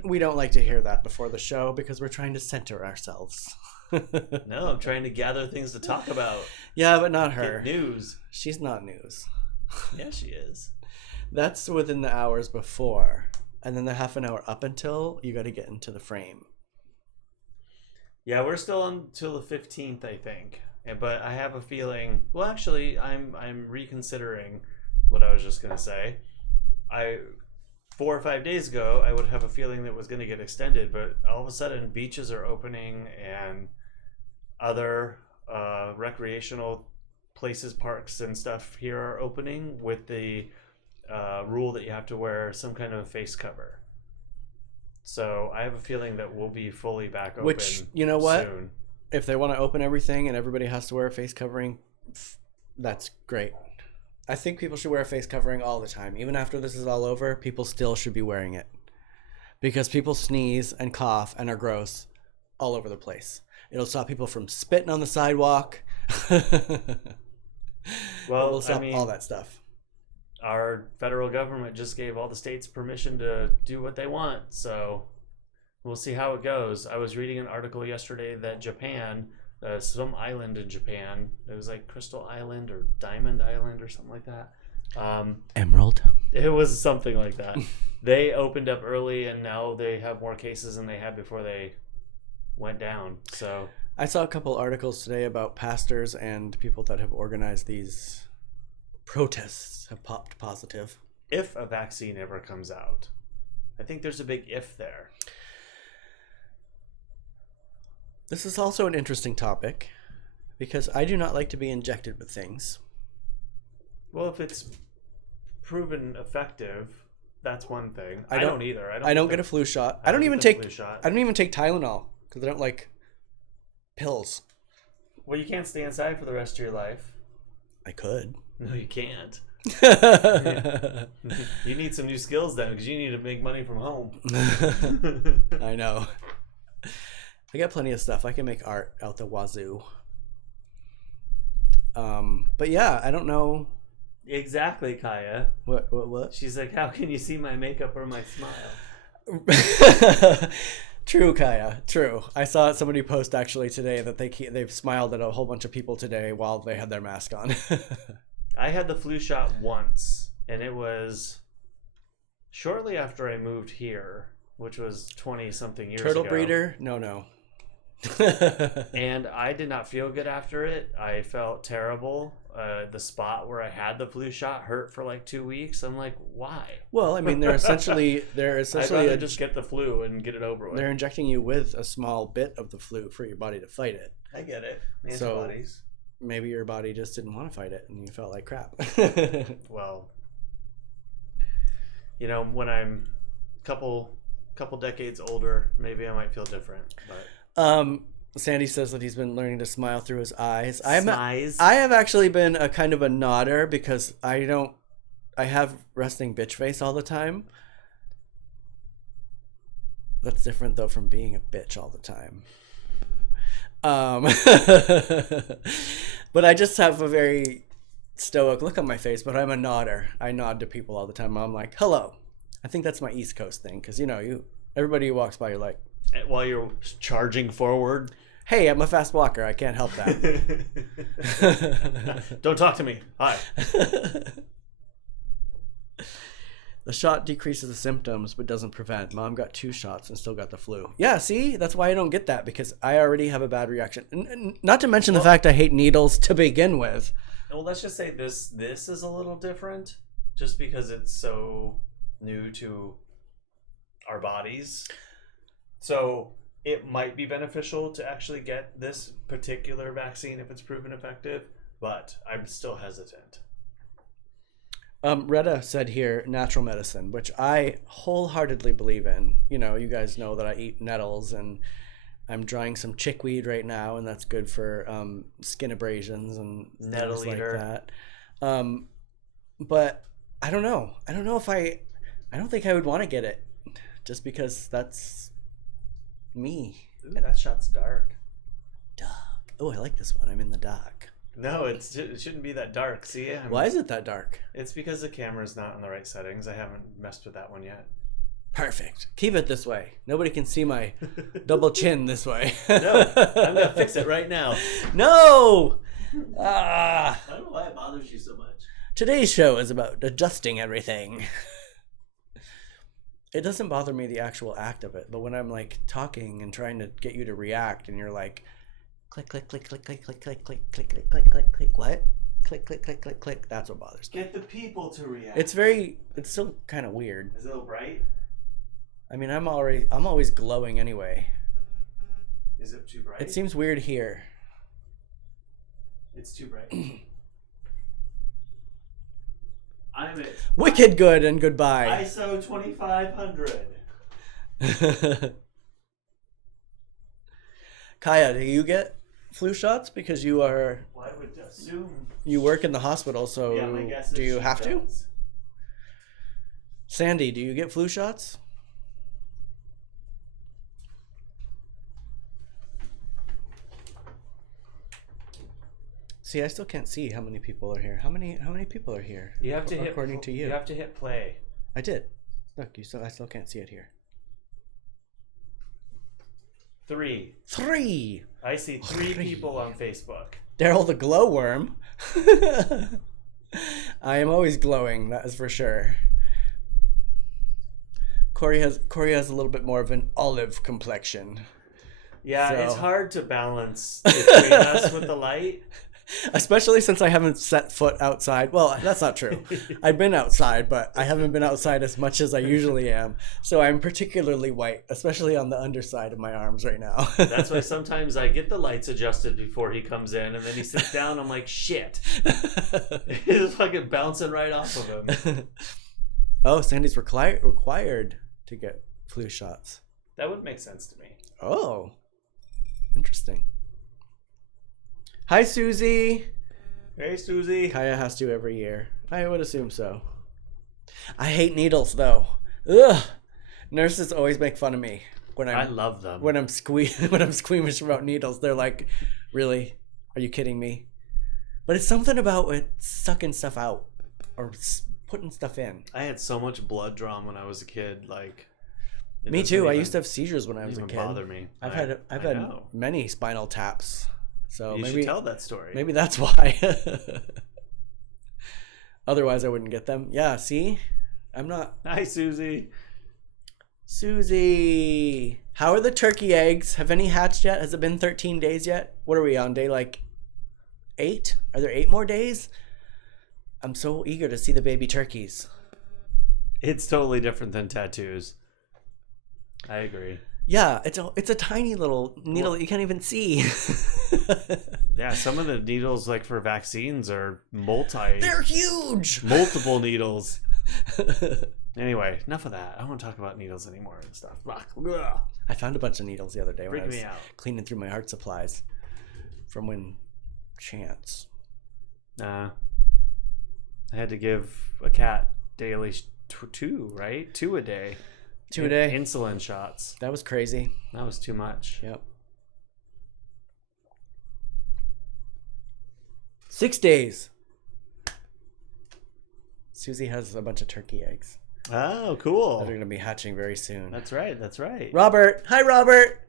we don't like to hear that before the show because we're trying to center ourselves. No, I'm trying to gather things to talk about. Yeah, but not her. Get news. She's not news. Yeah, she is. That's within the hours before. And then the half an hour up until you got to get into the frame. Yeah, we're still until the 15th, I think. But I have a feeling, well, actually, I'm reconsidering what I was just going to say. 4 or 5 days ago, I would have a feeling that it was going to get extended, but all of a sudden beaches are opening and other recreational places, parks and stuff here are opening with the rule that you have to wear some kind of face cover. So I have a feeling that we'll be fully back open. Which, you know what? Soon. If they want to open everything and everybody has to wear a face covering, that's great. I think people should wear a face covering all the time. Even after this is all over, people still should be wearing it. Because people sneeze and cough and are gross all over the place. It'll stop people from spitting on the sidewalk. Well, it'll stop all that stuff. Our federal government just gave all the states permission to do what they want, so we'll see how it goes. I was reading an article yesterday that Japan, some island in Japan, it was like Crystal Island or Diamond Island or something like that. Emerald. It was something like that. They opened up early, and now they have more cases than they had before they went down. So I saw a couple articles today about pastors and people that have organized these protests have popped positive. If a vaccine ever comes out, I think there's a big if there. This is also an interesting topic because I do not like to be injected with things. Well, if it's proven effective, that's one thing. I don't either. I don't get a flu shot. I don't even take Tylenol because I don't like pills. Well, you can't stay inside for the rest of your life. I could. No, you can't. You need some new skills then, because you need to make money from home. I know. I got plenty of stuff. I can make art out the wazoo. But yeah, I don't know. Exactly, Kaya. What? She's like, how can you see my makeup or my smile? True, Kaya. True. I saw somebody post actually today that they've smiled at a whole bunch of people today while they had their mask on. I had the flu shot once, and it was shortly after I moved here, which was 20-something years ago. Turtle breeder? No. And I did not feel good after it. I felt terrible. The spot where I had the flu shot hurt for like 2 weeks. I'm like, why? Well, I mean, they're essentially I'd rather just get the flu and get it over with. They're injecting you with a small bit of the flu for your body to fight it. I get it. Antibodies. So maybe your body just didn't want to fight it and you felt like crap. Well, when I'm a couple decades older, maybe I might feel different. But Sandy says that he's been learning to smile through his eyes. I have actually been a kind of a nodder because I have resting bitch face all the time. That's different though from being a bitch all the time. But I just have a very stoic look on my face, but I'm a nodder. I nod to people all the time. I'm like, hello. I think that's my East Coast thing because everybody who walks by, you're like, while you're charging forward. Hey, I'm a fast walker. I can't help that. Don't talk to me. Hi. The shot decreases the symptoms but doesn't prevent. Mom got 2 shots and still got the flu. Yeah, see? That's why I don't get that, because I already have a bad reaction. Not to mention the fact I hate needles to begin with. Well, let's just say this is a little different just because it's so new to our bodies. So it might be beneficial to actually get this particular vaccine if it's proven effective, but I'm still hesitant. Retta said here, natural medicine, which I wholeheartedly believe in. You guys know that I eat nettles, and I'm drying some chickweed right now, and that's good for skin abrasions and things like that. But I don't know. I don't know if I don't think I would want to get it, just because that's me. Ooh, that shot's dark. Dark. Oh, I like this one. I'm in the dark. No, it shouldn't be that dark. See? Why is it that dark? It's because the camera's not in the right settings. I haven't messed with that one yet. Perfect. Keep it this way. Nobody can see my double chin this way. No, I'm going to fix it right now. No! I don't know why it bothers you so much. Today's show is about adjusting everything. It doesn't bother me, the actual act of it, but when I'm like talking and trying to get you to react and you're like, click, click, click, click, click, click, click, click, click, click, click, click, click, what? Click, click, click, click, click. That's what bothers me. Get the people to react. It's still kind of weird. Is it a little bright? I mean, I'm always glowing anyway. Is it too bright? It seems weird here. It's too bright. I'm it. Wicked good and goodbye. ISO 2500. Kaya, do you get flu shots because you are? Well, I would assume you work in the hospital, so yeah, my guess is do you have to? does. Sandy, do you get flu shots? See, I still can't see how many people are here. How many people are here? You have to hit according to you. You have to hit play. I did. Look, I still can't see it here. 3. I see 3 people on Facebook. Derrol the glowworm. I am always glowing, that is for sure. Cory has a little bit more of an olive complexion. Yeah, so. It's hard to balance between us with the light. Especially since I haven't set foot outside. Well, that's not true. I've been outside, but I haven't been outside as much as I usually am. So I'm particularly white, especially on the underside of my arms right now. That's why sometimes I get the lights adjusted before he comes in, and then he sits down. I'm like, shit. He's fucking bouncing right off of him. Oh, Sandy's required to get flu shots. That would make sense to me. Oh, interesting. Hi, Susie. Hey, Susie. Kaya has to every year. I would assume so. I hate needles, though. Ugh. Nurses always make fun of me I love them. when I'm squeamish about needles. They're like, "Really? Are you kidding me?" But it's something about it sucking stuff out or putting stuff in. I had so much blood drawn when I was a kid. Like, me too. I used to have seizures when I was a kid. Bother me. I've had many spinal taps. So you maybe should tell that story. Maybe that's why. Otherwise, I wouldn't get them. Yeah. See, I'm not. Hi, Susie. Susie, how are the turkey eggs? Have any hatched yet? Has it been 13 days yet? What are we on, day like 8? Are there 8 more days? I'm so eager to see the baby turkeys. It's totally different than tattoos. I agree. Yeah, it's a tiny little needle that you can't even see. Yeah, some of the needles, like for vaccines, are They're huge. multiple needles. Anyway, enough of that. I don't want to talk about needles anymore and stuff. I found a bunch of needles the other day when I was me out. cleaning through my art supplies from when chance. I had to give a cat daily 2, right? 2 a day. 2 a day. Insulin shots. That was crazy. That was too much. Yep. 6 days. Susie has a bunch of turkey eggs. Oh, cool. That are going to be hatching very soon. That's right. That's right. Robert. Hi, Robert.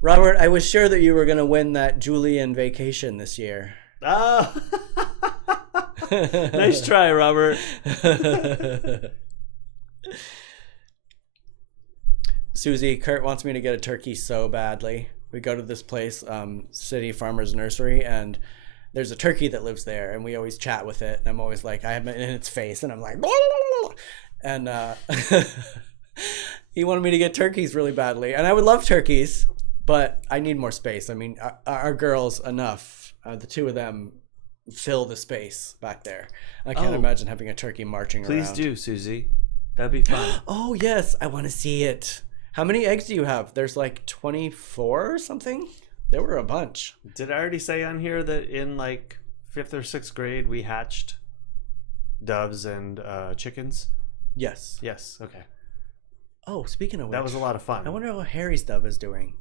Robert, I was sure that you were going to win that Julian vacation this year. Oh. Nice try, Robert. Susie, Kurt wants me to get a turkey so badly. We go to this place, City Farmers Nursery, and there's a turkey that lives there, and we always chat with it. And I'm always like, I have it in its face, and I'm like, blah, blah, blah. And he wanted me to get turkeys really badly, and I would love turkeys, but I need more space. I mean, our girls enough. The 2 of them fill the space back there. I can't imagine having a turkey marching around. Please do, Susie. That'd be fun. Oh yes, I want to see it. How many eggs do you have? There's like 24 or something. There were a bunch. Did I already say on here that in like 5th or 6th grade we hatched doves and chickens? Yes. Yes. Okay. Oh, speaking of which, that was a lot of fun. I wonder how Harry's dove is doing.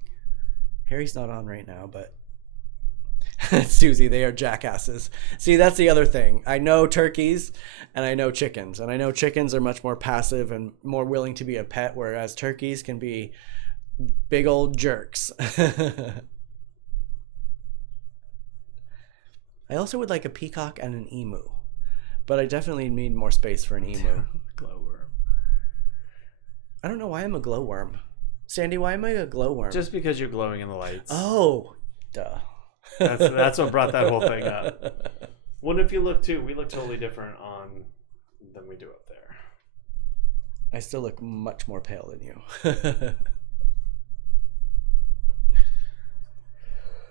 Harry's not on right now, but Susie, they are jackasses. See, that's the other thing. I know turkeys and I know chickens. And I know chickens are much more passive and more willing to be a pet, whereas turkeys can be big old jerks. I also would like a peacock and an emu. But I definitely need more space for an emu. Glowworm. I don't know why I'm a glowworm. Sandy, why am I a glowworm? Just because you're glowing in the lights. Oh, duh. That's what brought that whole thing up. What if you look too? We look totally different on than we do up there. I still look much more pale than you.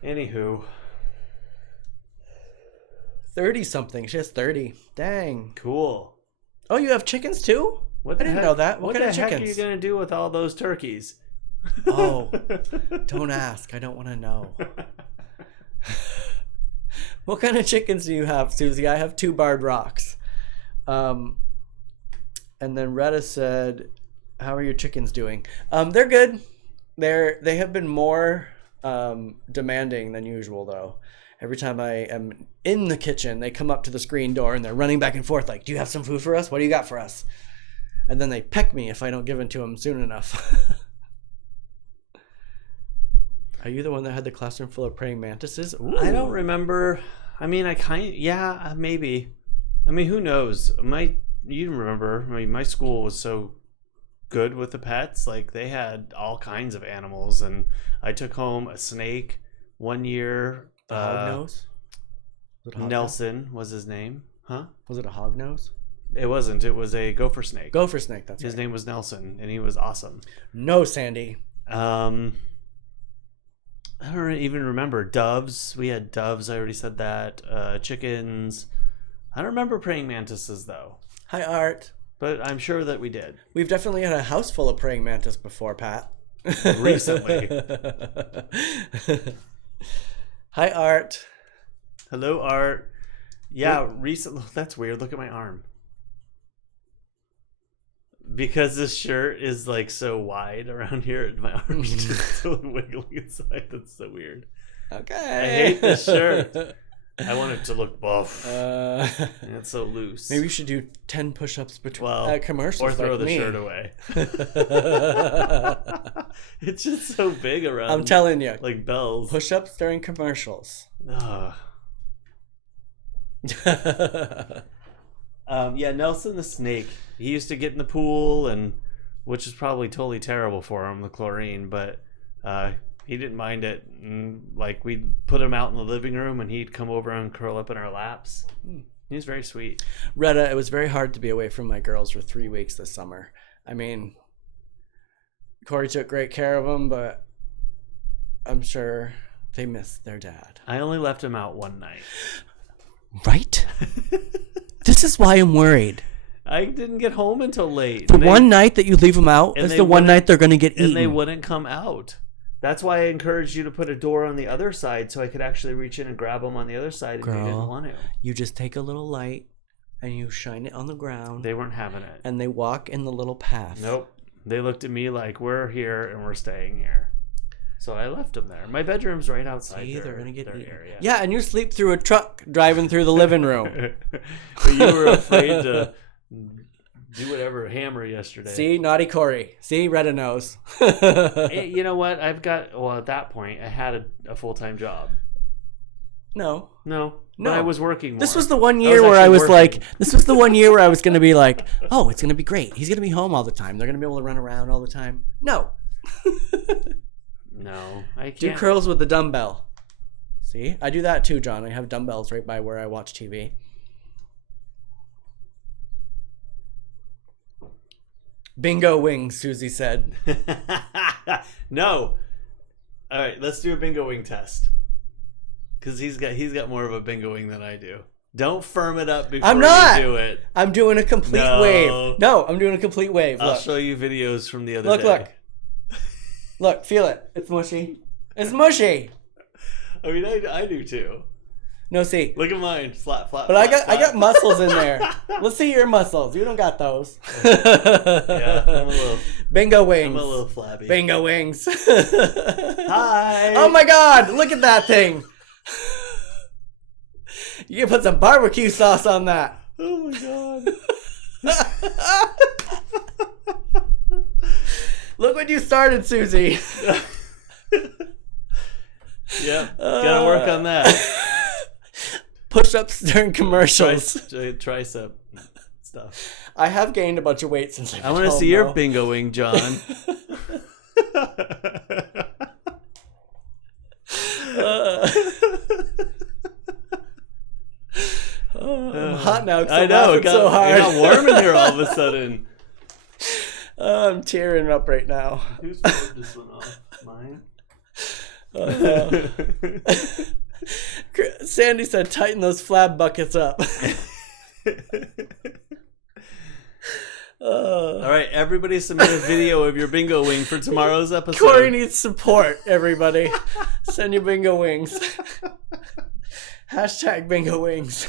Anywho. 30 something. She has 30. Dang. Cool. Oh, you have chickens too? I didn't know that. What kind of chickens? What the heck are you going to do with all those turkeys? Oh, don't ask. I don't want to know. What kind of chickens do you have, Susie? I have 2 barred rocks. And then Retta said, how are your chickens doing? They're good. They have been more demanding than usual, though. Every time I am in the kitchen, they come up to the screen door and they're running back and forth like, do you have some food for us? What do you got for us? And then they peck me if I don't give it to them soon enough. Are you the one that had the classroom full of praying mantises? Ooh. I don't remember. I mean, yeah, maybe. I mean, who knows? You remember, my school was so good with the pets. Like, they had all kinds of animals, and I took home a snake one year. The hog nose? Was it a hog Nelson was his name. Huh? nose? Was it a hog nose? It wasn't. It was a gopher snake. Gopher snake. That's His right. name was Nelson, and he was awesome. No, Sandy. I don't even remember. Doves. We had doves. I already said that. Chickens. I don't remember praying mantises, though. Hi, Art. But I'm sure that we did. We've definitely had a house full of praying mantis before, Pat. Recently. Hi, Art. Hello, Art. Yeah, recently. That's weird. Look at my arm. Because this shirt is like so wide around here, my arm's just so wiggling inside. That's so weird. Okay. I hate this shirt. I want it to look buff. And it's so loose. Maybe you should do 10 push-ups between commercials. Or throw like the me. shirt away. It's just so big around. I'm telling you. Like bells. Push-ups during commercials. Ugh. Yeah, Nelson the snake. He used to get in the pool, and which is probably totally terrible for him, the chlorine, but he didn't mind it. And, like, we'd put him out in the living room, and he'd come over and curl up in our laps. He was very sweet. Retta, it was very hard to be away from my girls for 3 weeks this summer. I mean, Cory took great care of them, but I'm sure they missed their dad. I only left him out one night. Right? This is why I'm worried. I didn't get home until late. The one night that you leave them out is the one night they're going to get eaten. And they wouldn't come out. That's why I encouraged you to put a door on the other side so I could actually reach in and grab them on the other side if you didn't want to. You just take a little light and you shine it on the ground. They weren't having it. And they walk in the little path. Nope. They looked at me like, we're here and we're staying here. So I left them there. My bedroom's right outside they're gonna get their eaten. area. Yeah, and you sleep through a truck driving through the living room. But you were afraid to do whatever hammer yesterday. See, naughty Cory. See, Retta knows. Hey, you know what? At that point, I had a full-time job. No. But I was working more. This was the one year where I was like, this was the one year where I was going to be like, oh, it's going to be great. He's going to be home all the time. They're going to be able to run around all the time. No. No, I can't. Do curls with the dumbbell. See, I do that too, John. I have dumbbells right by where I watch TV. Bingo wings, Susie said. No. All right, let's do a bingo wing test. Because he's got more of a bingo wing than I do. Don't firm it up before I'm not. you do it. I'm doing a complete wave. No, I'm doing a complete wave. I'll Look. show you videos from the other day. Look. Look, feel it. It's mushy. It's mushy. I mean, I do too. No, see. Look at mine. Flat. But I got muscles in there. Let's see your muscles. You don't got those. Yeah, I'm a little. Bingo wings. I'm a little flabby. Bingo wings. Hi. Oh my God! Look at that thing. You can put some barbecue sauce on that. Oh my God. Look what you started, Susie. Yeah, gotta work on that. Push-ups during commercials. Tricep stuff. I have gained a bunch of weight since I want to see your bingo wing, John. I'm hot now. I know. It so hard. It got warm in here all of a sudden. I'm tearing up right now. Who's pulled this one off? Mine? Sandy said, tighten those flab buckets up. All right, everybody submit a video of your bingo wing for tomorrow's episode. Cory needs support, everybody. Send your bingo wings. Hashtag bingo wings.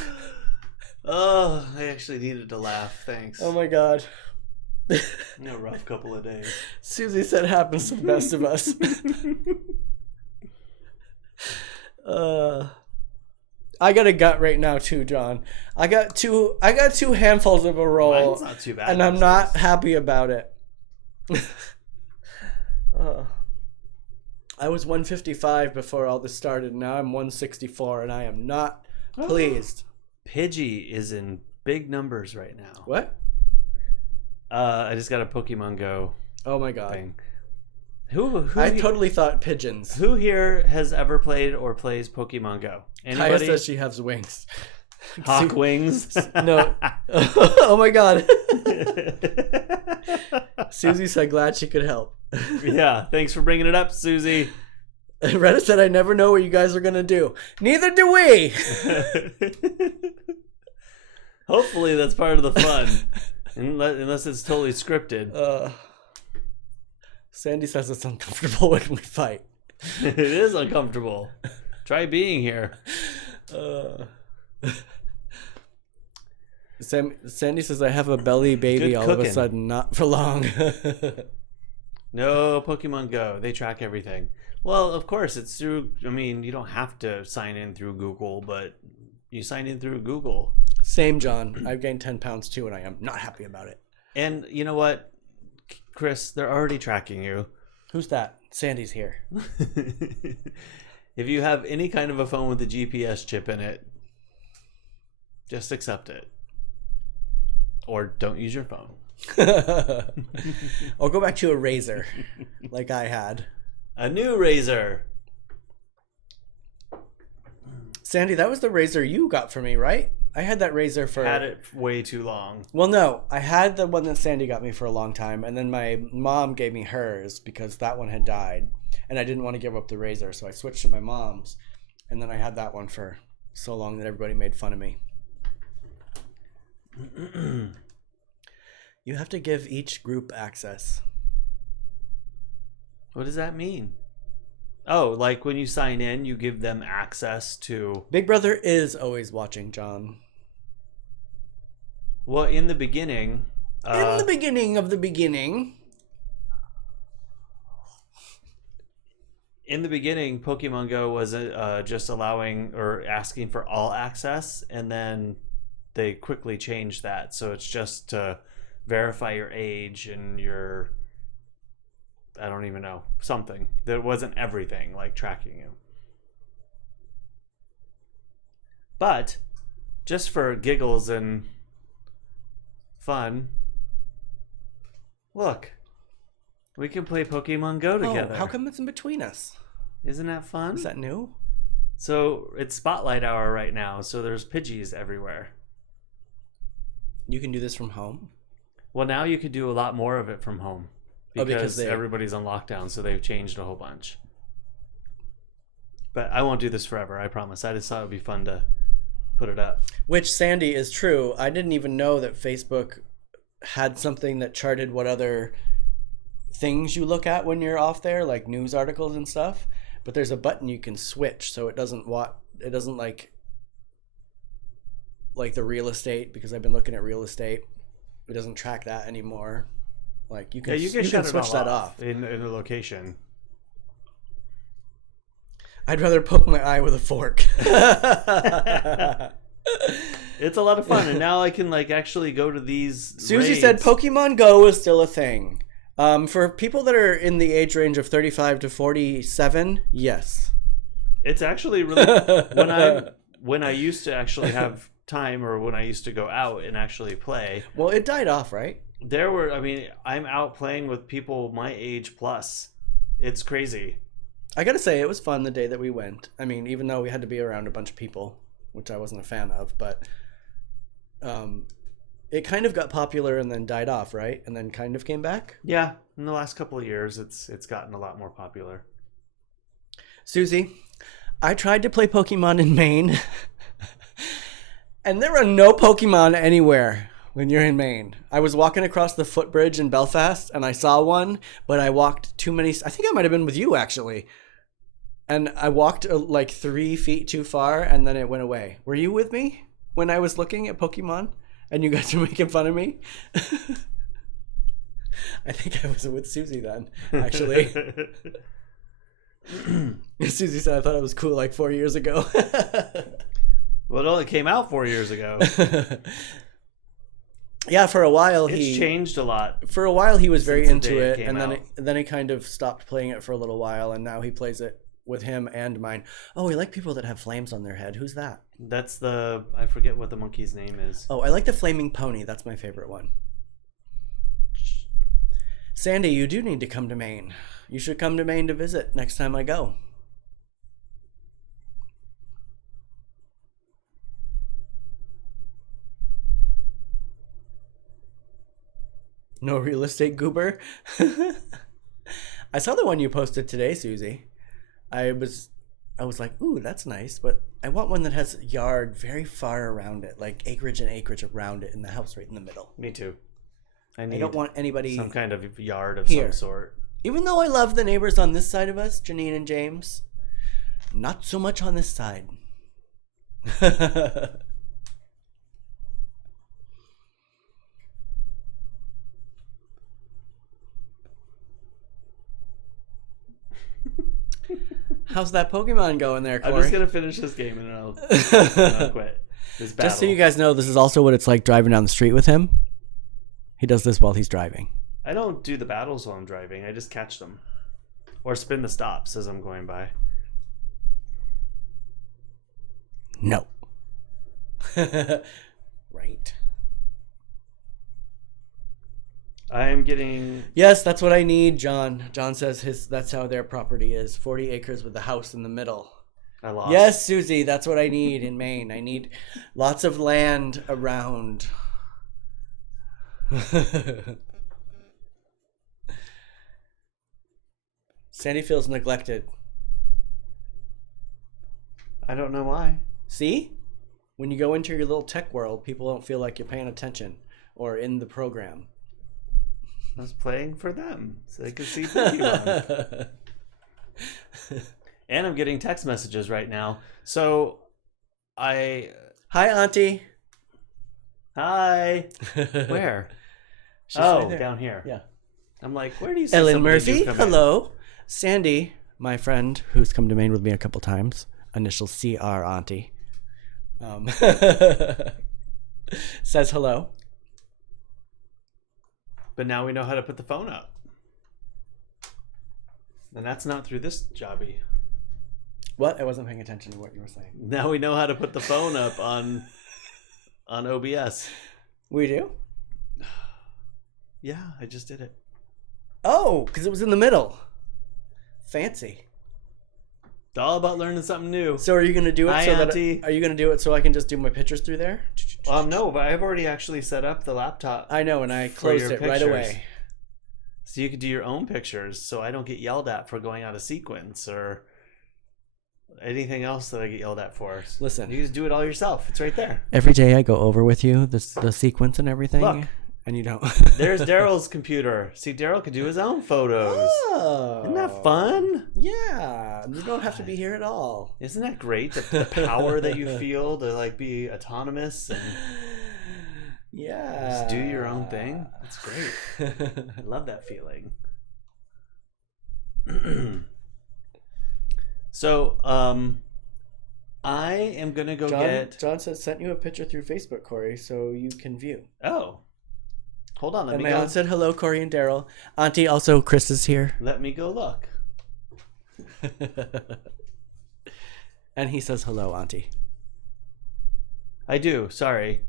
Oh, I actually needed to laugh. Thanks. Oh my God. A rough couple of days. Susie said happens to the best of us. I got a gut right now too, John. I got two handfuls of a roll. Mine's not too bad. And I'm not happy about it. I was 155 before all this started. Now I'm 164 and I am not pleased. Pidgey is in big numbers right now. What? I just got a Pokemon Go. Oh my God. Thing. Who I totally thought pigeons. Who here has ever played or plays Pokemon Go? Kaya Anybody? says she has wings. Hawk wings? No. Oh my god. Susie said glad she could help. Yeah, thanks for bringing it up, Susie. Reddit said I never know what you guys are going to do. Neither do we. Hopefully that's part of the fun. Unless it's totally scripted. Sandy says it's uncomfortable when we fight. It is uncomfortable. Try being here. Sandy says I have a belly baby all of a sudden. Not for long. No, Pokemon Go. They track everything. Well, of course, it's through... I mean, you don't have to sign in through Google, but you sign in through Google. Same, John. I've gained 10 pounds too, and I am not happy about it. And you know what, Chris? They're already tracking you. Who's that? Sandy's here. If you have any kind of a phone with a GPS chip in it, just accept it. Or don't use your phone. Or go back to a razor like I had. A new razor. Sandy, that was the razor you got for me, right? I had that razor for... Had it way too long. Well, no. I had the one that Sandy got me for a long time, and then my mom gave me hers because that one had died, and I didn't want to give up the razor, so I switched to my mom's, and then I had that one for so long that everybody made fun of me. You have to give each group access. What does that mean? Oh, like when you sign in, you give them access to... Big Brother is always watching, John. Well, in the beginning... in the beginning of the beginning... In the beginning, Pokemon Go was just allowing or asking for all access, and then they quickly changed that. So it's just to verify your age and your... I don't even know, something. That wasn't everything, like tracking you. But, just for giggles and fun, look, we can play Pokemon Go together. Oh, how come it's in between us? Isn't that fun? Is that new? So, it's Spotlight Hour right now, so there's Pidgeys everywhere. You can do this from home? Well, now you could do a lot more of it from home. Because everybody's on lockdown, so they've changed a whole bunch. But I won't do this forever, I promise. I just thought it would be fun to put it up. Which, Sandy, is true. I didn't even know that Facebook had something that charted what other things you look at when you're off there, like news articles and stuff. But there's a button you can switch, so it doesn't like the real estate, because I've been looking at real estate. It doesn't track that anymore. Like you can switch that off in the location. I'd rather poke my eye with a fork. It's a lot of fun, and now I can actually go to these. Susie raids. said Pokemon Go is still a thing. For people that are in the age range of 35 to 47, yes. It's actually really when I used to actually have time, or when I used to go out and actually play. Well, it died off, right? I'm out playing with people my age plus. It's crazy. I gotta say, it was fun the day that we went. I mean, even though we had to be around a bunch of people, which I wasn't a fan of, but it kind of got popular and then died off, right? And then kind of came back? Yeah, in the last couple of years, it's gotten a lot more popular. Susie, I tried to play Pokemon in Maine, and there are no Pokemon anywhere. When you're in Maine. I was walking across the footbridge in Belfast and I saw one, but I walked too many. I think I might have been with you actually. And I walked like 3 feet too far and then it went away. Were you with me when I was looking at Pokemon and you guys were making fun of me? I think I was with Susie then, actually. Susie said I thought it was cool like 4 years ago. Well, it only came out 4 years ago. Yeah, for a while it's changed a lot. For a while he was very into it, and then he kind of stopped playing it for a little while, and now he plays it with him and mine. Oh, we like people that have flames on their head. Who's that? That's I forget what the monkey's name is. Oh, I like the flaming pony. That's my favorite one. Sandy, you do need to come to Maine. You should come to Maine to visit next time I go. No real estate goober. I saw the one you posted today, Susie. I was like, ooh, that's nice, but I want one that has a yard very far around it, like acreage and acreage around it, and the house right in the middle. Me too. I don't want anybody some kind of yard of here. some sort. Even though I love the neighbors on this side of us, Janine and James, not so much on this side. How's that Pokemon going there, Cory? I'm just gonna finish this game and I'll quit. This battle. Just so you guys know, this is also what it's like driving down the street with him. He does this while he's driving. I don't do the battles while I'm driving. I just catch them. Or spin the stops as I'm going by. No. Right. I am getting... Yes, that's what I need, John. John says that's how their property is. 40 acres with the house in the middle. I lost. Yes, Susie, that's what I need in Maine. I need lots of land around. Sandy feels neglected. I don't know why. See? When you go into your little tech world, people don't feel like you're paying attention or in the program. I was playing for them so they could see Pokemon. And I'm getting text messages right now. So Hi, Auntie. Hi. Where? She's right there. Down here. Yeah. I'm like, where do you see Ellen somebody Murphy, new come in? hello. Sandy, my friend, who's come to Maine with me a couple times. Initial CR Auntie. Says hello. But now we know how to put the phone up. And that's not through this jobby. What? I wasn't paying attention to what you were saying. Now we know how to put the phone up on OBS. We do? Yeah, I just did it. Oh, because it was in the middle. Fancy. It's all about learning something new. So are you going to do it? Hi, so Auntie. Are you going to do it so I can just do my pictures through there? No, but I've already actually set up the laptop. I know, and I closed it right away. So you could do your own pictures so I don't get yelled at for going out of sequence or anything else that I get yelled at for. Listen. You just do it all yourself. It's right there. Every day I go over with you the sequence and everything. Look. And you don't. There's Derrol's computer. See, Derrol could do his own photos. Oh. Isn't that fun? Yeah. You don't have to be here at all. Isn't that great? The power that you feel to like be autonomous and yeah, just do your own thing. That's great. I love that feeling. So, I am gonna go get. John says sent you a picture through Facebook, Cory, so you can view. Oh, hold on. And my aunt said hello, Cory and Derrol. Auntie, also Chris is here. Let me go look. And he says hello, Auntie. I do. Sorry.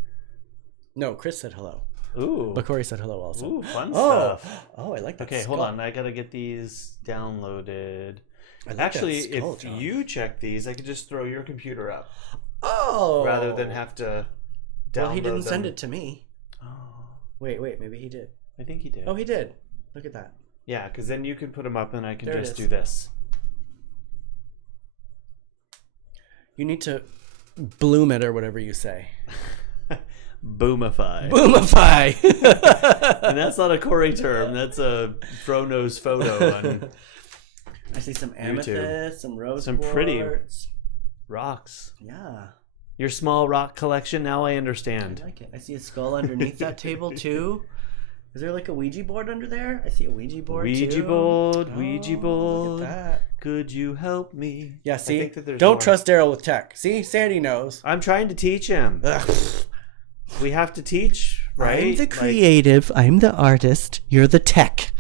No, Chris said hello. Ooh. But Cory said hello also. Ooh, fun stuff. Oh, I like that. Okay, skull. hold on. I gotta get these downloaded. I like Actually, that skull, if John. you check these, I could just throw your computer up Oh. rather than have to download Well, he didn't them. send it to me. Oh, Wait, maybe he did. I think he did. Oh, he did. Look at that. Yeah, because then you can put them up and I can There it just is. do this. You need to bloom it or whatever you say. Boomify. Boomify. And that's not a Cory term. That's a Frono's photo on I see some YouTube. amethyst, some rose Some pretty quartz. rocks. Yeah, Your small rock collection, now I I understand. like it. I see a skull underneath that table too. Is there like a Ouija board under there? I see a Ouija board Ouija too. board, Oh, Ouija look board. at that. Could you help me? Yeah, I see? think that there's Don't more. trust Derrol with tech. See? Sandy knows. I'm trying to teach him. Ugh. We have to teach, right? I'm the creative. I'm the artist. You're the tech.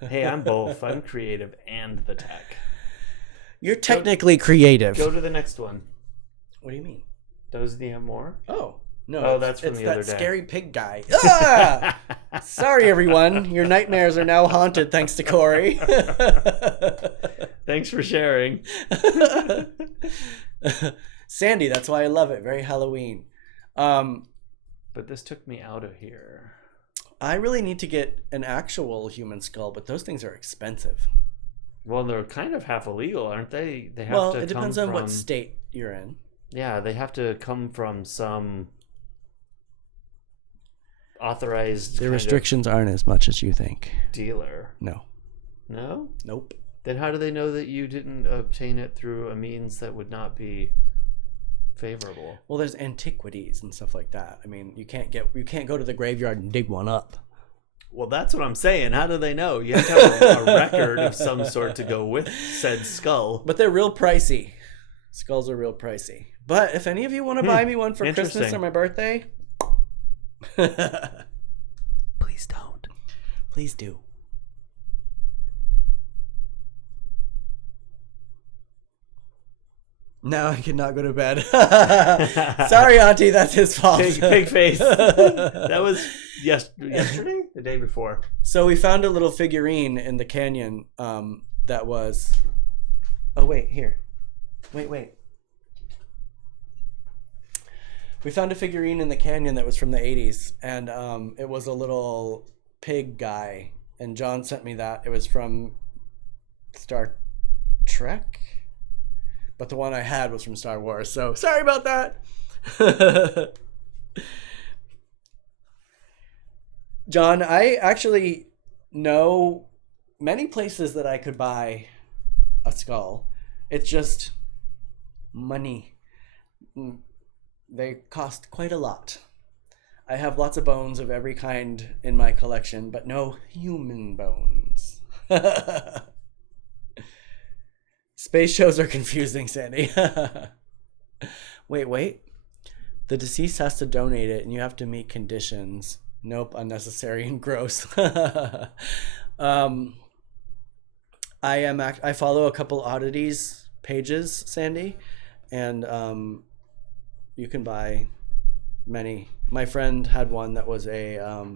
Hey, I'm both. I'm creative and the tech. You're technically creative. Go to the next one. What do you mean? Does he have more? Oh. No, Oh, that's from it's the that other day. scary pig guy. Ah! Sorry, everyone. Your nightmares are now haunted thanks to Cory. Thanks for sharing. Sandy, that's why I love it. Very Halloween. But this took me out of here. I really need to get an actual human skull, but those things are expensive. Well, they're kind of half illegal, aren't they? They have Well, to it depends come on from, what state you're in. Yeah, they have to come from some authorized The restrictions aren't as much as you think. dealer. No. No? Nope. Then how do they know that you didn't obtain it through a means that would not be favorable? Well, there's antiquities and stuff like that. I mean, you can't go to the graveyard and dig one up. Well, that's what I'm saying. How do they know? You have to have a record of some sort to go with said skull. But they're real pricey. Skulls are real pricey. But if any of you want to buy me one for Christmas Interesting. or my birthday, Please don't. please do. Now I cannot go to bed. Sorry, Auntie, that's his fault. Pig face. That was yesterday? The day before. So we found a little figurine in the canyon that was... Oh, wait, here. Wait. We found a figurine in the canyon that was from the 80s, and it was a little pig guy. And John sent me that. It was from Star Trek? But the one I had was from Star Wars, so sorry about that. John, I actually know many places that I could buy a skull. It's just money. They cost quite a lot. I have lots of bones of every kind in my collection, but no human bones. Space shows are confusing, Sandy. Wait. The deceased has to donate it, and you have to meet conditions. Nope, unnecessary and gross. I follow a couple oddities pages, Sandy, and you can buy many. My friend had one that was a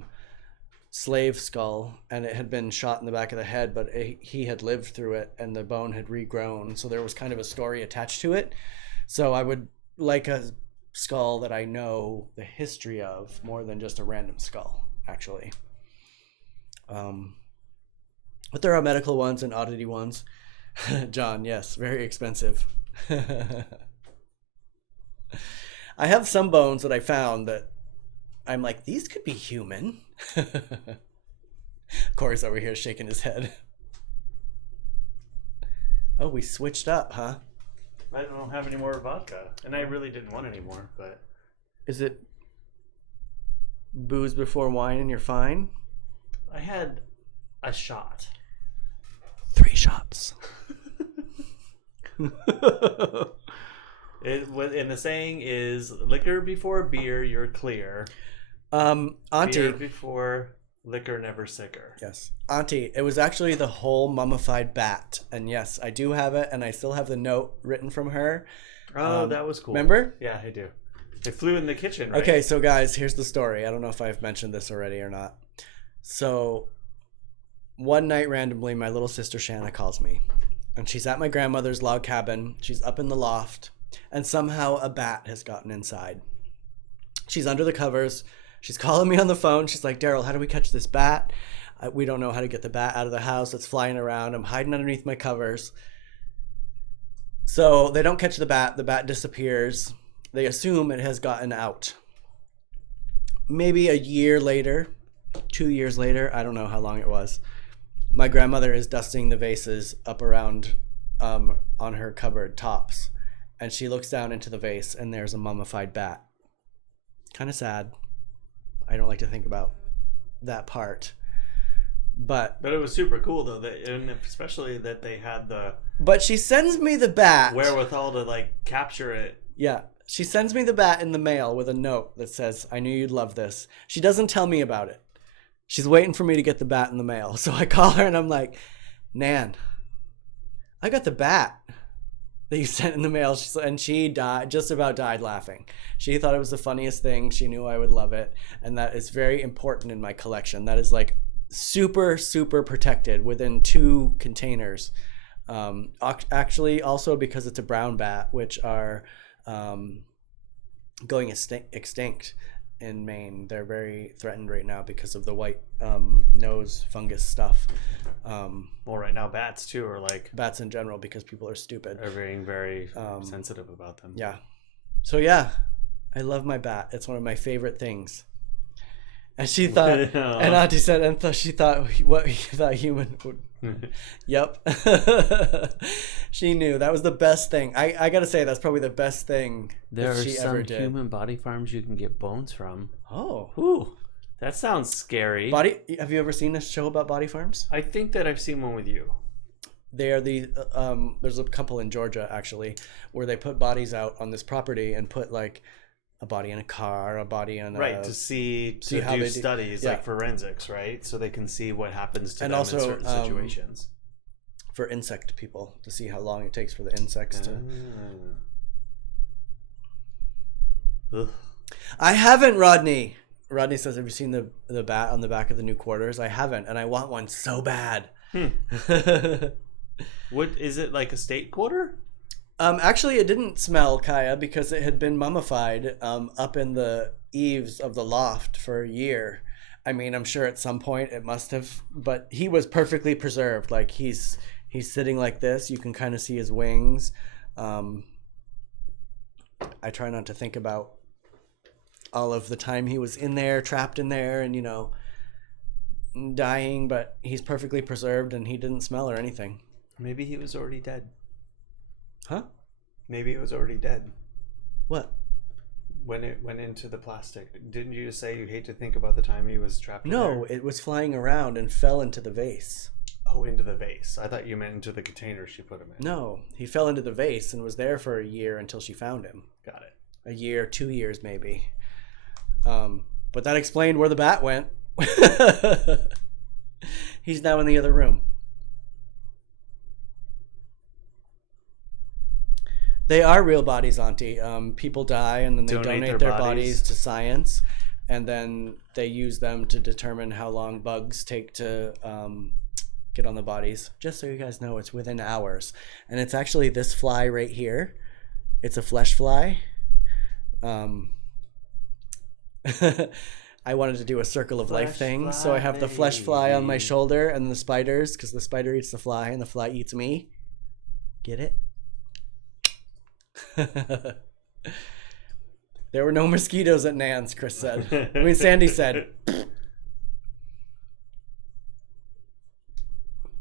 slave skull, and it had been shot in the back of the head, but he had lived through it, and the bone had regrown, so there was kind of a story attached to it. So I would like a skull that I know the history of more than just a random skull, actually. But there are medical ones and oddity ones. John, yes, very expensive. I have some bones that I found that I'm like, these could be human. Cory's over here shaking his head. Oh, we switched up, huh? I don't have any more vodka, and I really didn't want any more, but... Is it booze before wine and you're fine? I had a shot. 3 shots. And the saying is, liquor before beer, you're clear. Auntie. Beer before liquor, never sicker. Yes. Auntie, it was actually the whole mummified bat. And yes, I do have it, and I still have the note written from her. Oh, that was cool. Remember? Yeah, I do. It flew in the kitchen, right? Okay, so guys, here's the story. I don't know if I've mentioned this already or not. So one night randomly, my little sister Shanna calls me, and she's at my grandmother's log cabin. She's up in the loft, and somehow a bat has gotten inside. She's under the covers. She's calling me on the phone. She's like, Derrol, how do we catch this bat? We don't know how to get the bat out of the house. It's flying around. I'm hiding underneath my covers. So they don't catch the bat. The bat disappears. They assume it has gotten out. Maybe a year later, 2 years later, I don't know how long it was, my grandmother is dusting the vases up around on her cupboard tops. And she looks down into the vase, and there's a mummified bat. Kind of sad. I don't like to think about that part. But it was super cool, though, and especially that they had the... But she sends me the bat. Wherewithal to, like, capture it. Yeah. She sends me the bat in the mail with a note that says, I knew you'd love this. She doesn't tell me about it. She's waiting for me to get the bat in the mail. So I call her and I'm like, Nan, I got the bat. that you sent in the mail. And she died, just about died laughing. She thought it was the funniest thing. She knew I would love it. And that is very important in my collection. That is like super, super protected within 2 containers. Actually, also because it's a brown bat, which are going extinct in Maine. They're very threatened right now because of the white nose fungus stuff. Well, right now bats too are like bats in general, because people are stupid. Are being very sensitive about them. Yeah. So yeah, I love my bat. It's one of my favorite things. And she thought, and Auntie said, and she thought what human would. Yep. She knew that was the best thing. I gotta say, that's probably the best thing there she are ever some did. human body farms you can get bones from. Oh. Ooh, that sounds scary. Have you ever seen this show about body farms? I think that I've seen one with you. They are there's a couple in Georgia actually where they put bodies out on this property and put like a body in a car, a body in to do studies, like forensics, right? So they can see what happens to them in certain situations. For insect people, to see how long it takes for the insects to. Ugh. I haven't, Rodney. Rodney says, "Have you seen the bat on the back of the new quarters?" I haven't, and I want one so bad. What is it, like a state quarter? Actually, it didn't smell, Kaya, because it had been mummified up in the eaves of the loft for a year. I mean, I'm sure at some point it must have, but he was perfectly preserved. Like he's sitting like this. You can kind of see his wings. I try not to think about all of the time he was in there, trapped in there, and dying, but he's perfectly preserved and he didn't smell or anything. Maybe he was already dead. Huh? Maybe it was already dead. What? When it went into the plastic. Didn't you just say you hate to think about the time he was trapped in there? No, it was flying around and fell into the vase. Oh, into the vase. I thought you meant into the container she put him in. No, he fell into the vase and was there for a year until she found him. Got it. A year, 2 years maybe. But that explained where the bat went. He's now in the other room. They are real bodies, Auntie. People die and then they donate their bodies to science, and then they use them to determine how long bugs take to get on the bodies. Just so you guys know, it's within hours. And it's actually this fly right here. It's a flesh fly. I wanted to do a circle of life thing, so I have the flesh fly on my shoulder and the spiders, because the spider eats the fly and the fly eats me. Get it? There were no mosquitoes at Nan's, Chris said. I mean, Sandy said.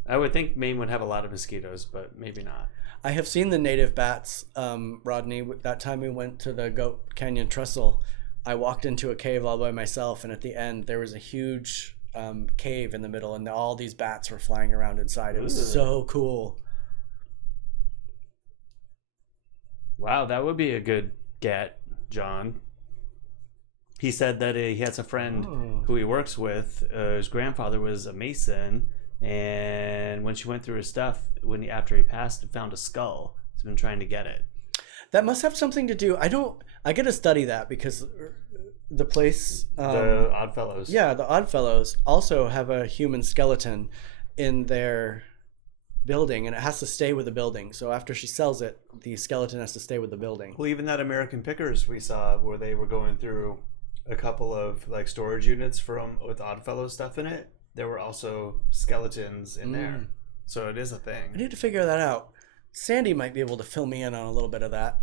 I would think Maine would have a lot of mosquitoes, but maybe not. I have seen the native bats, Rodney. That time we went to the Goat Canyon Trestle, I walked into a cave all by myself, and at the end there was a huge cave in the middle, and all these bats were flying around inside. It was so cool. Wow, that would be a good get, John. He said that he has a friend who he works with. His grandfather was a mason, and when she went through his stuff, after he passed, and found a skull. He's been trying to get it. That must have something to do. I got to study that, because the place, the Oddfellows. Yeah, the Oddfellows also have a human skeleton in their building, and it has to stay with the building. So after she sells it, the skeleton has to stay with the building. Well, even that American Pickers we saw, where they were going through a couple of like storage units with Oddfellows stuff in it, there were also skeletons in there. So it is a thing. I need to figure that out. Sandy might be able to fill me in on a little bit of that.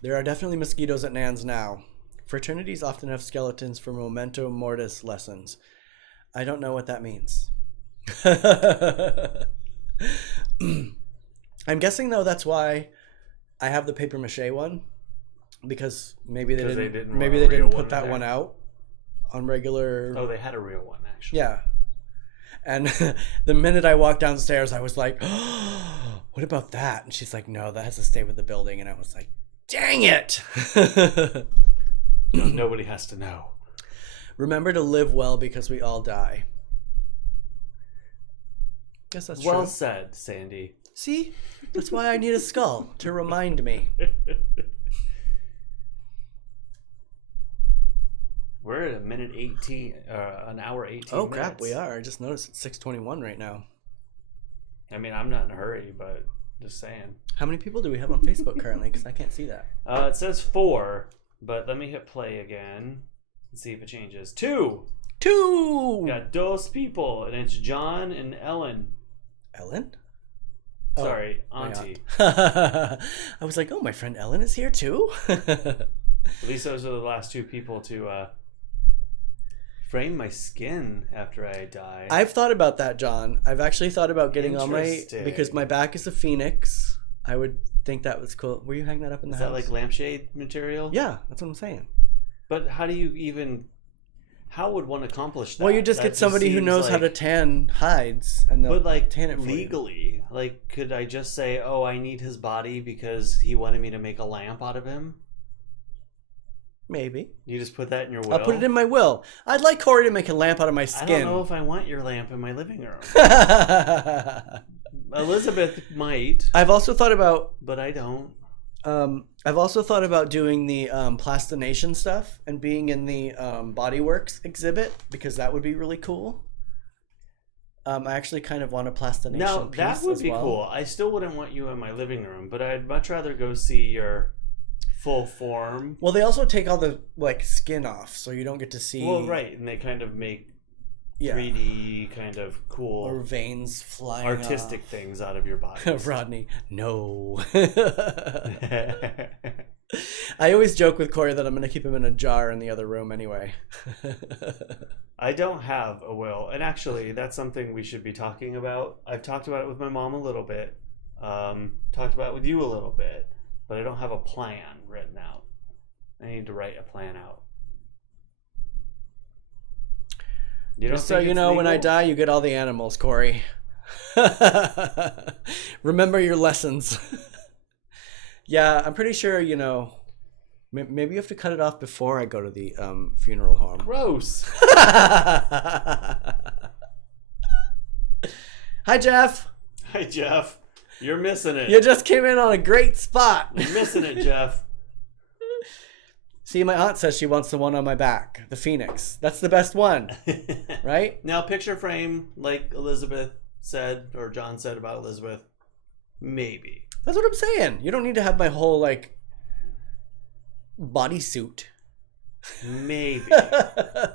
There are definitely mosquitoes at Nan's now. Fraternities often have skeletons for memento mortis lessons. I don't know what that means. I'm guessing, though, that's why I have the paper mache one, because maybe they didn't put that one out on regular. Oh, they had a real one, actually. Yeah. And the minute I walked downstairs, I was like, oh, what about that? And she's like, no, that has to stay with the building. And I was like, dang it. Nobody has to know. Remember to live well because we all die. Guess that's Well true. said, Sandy. See? That's why I need a skull to remind me. We're at an hour 18 Oh, minutes. crap, we are. I just noticed it's 6:21 right now. I mean, I'm not in a hurry, but just saying. How many people do we have on Facebook currently? Because I can't see that. It says 4, but let me hit play again and see if it changes. 2! 2! We got dos people, and it's John and Ellen. Ellen? Sorry, my Auntie. aunt. I was like, oh, my friend Ellen is here too? At least those are the last 2 people to frame my skin after I die. I've thought about that, John. I've actually thought about getting on Interesting. because my back is a phoenix. I would think that was cool. Were you hanging that up in the Is house? that like lampshade material? Yeah, that's what I'm saying. But how would one accomplish that? Well, you just That get somebody who seems knows how to tan hides, and they'll But like tan it for you. legally, like could I just say, "Oh, I need his body because he wanted me to make a lamp out of him"? Maybe. You just put that in your will. I'll put it in my will. I'd like Cory to make a lamp out of my I skin. don't know if I want your lamp in my living room. Elizabeth might, I've also thought about but I don't. I've also thought about doing the plastination stuff and being in the Bodyworks exhibit because that would be really cool. I actually kind of want a plastination No, piece that would as be well. cool. I still wouldn't want you in my living room, but I'd much rather go see your full form. Well, they also take all the like skin off, so you don't get to see. Well, right, and they kind of make 3D kind of cool or veins flying artistic things out of your body. Rodney, no. I always joke with Cory that I'm going to keep him in a jar in the other room anyway. I don't have a will, and actually that's something we should be talking about. I've talked about it with my mom a little bit, talked about it with you a little bit, but I don't have a plan written out. I need to write a plan out. You Just so you know, when I die, you get all the animals, Cory. Remember your lessons. Yeah, I'm pretty sure, you know, maybe you have to cut it off before I go to the funeral home. Gross. Hi, Jeff. Hi, Jeff. You're missing it. You just came in on a great spot. You're missing it, Jeff. See, my aunt says she wants the one on my back, the phoenix. That's the best one, right? Now, picture frame, like Elizabeth said, or John said about Elizabeth, maybe. That's what I'm saying. You don't need to have my whole, like, bodysuit. Maybe. And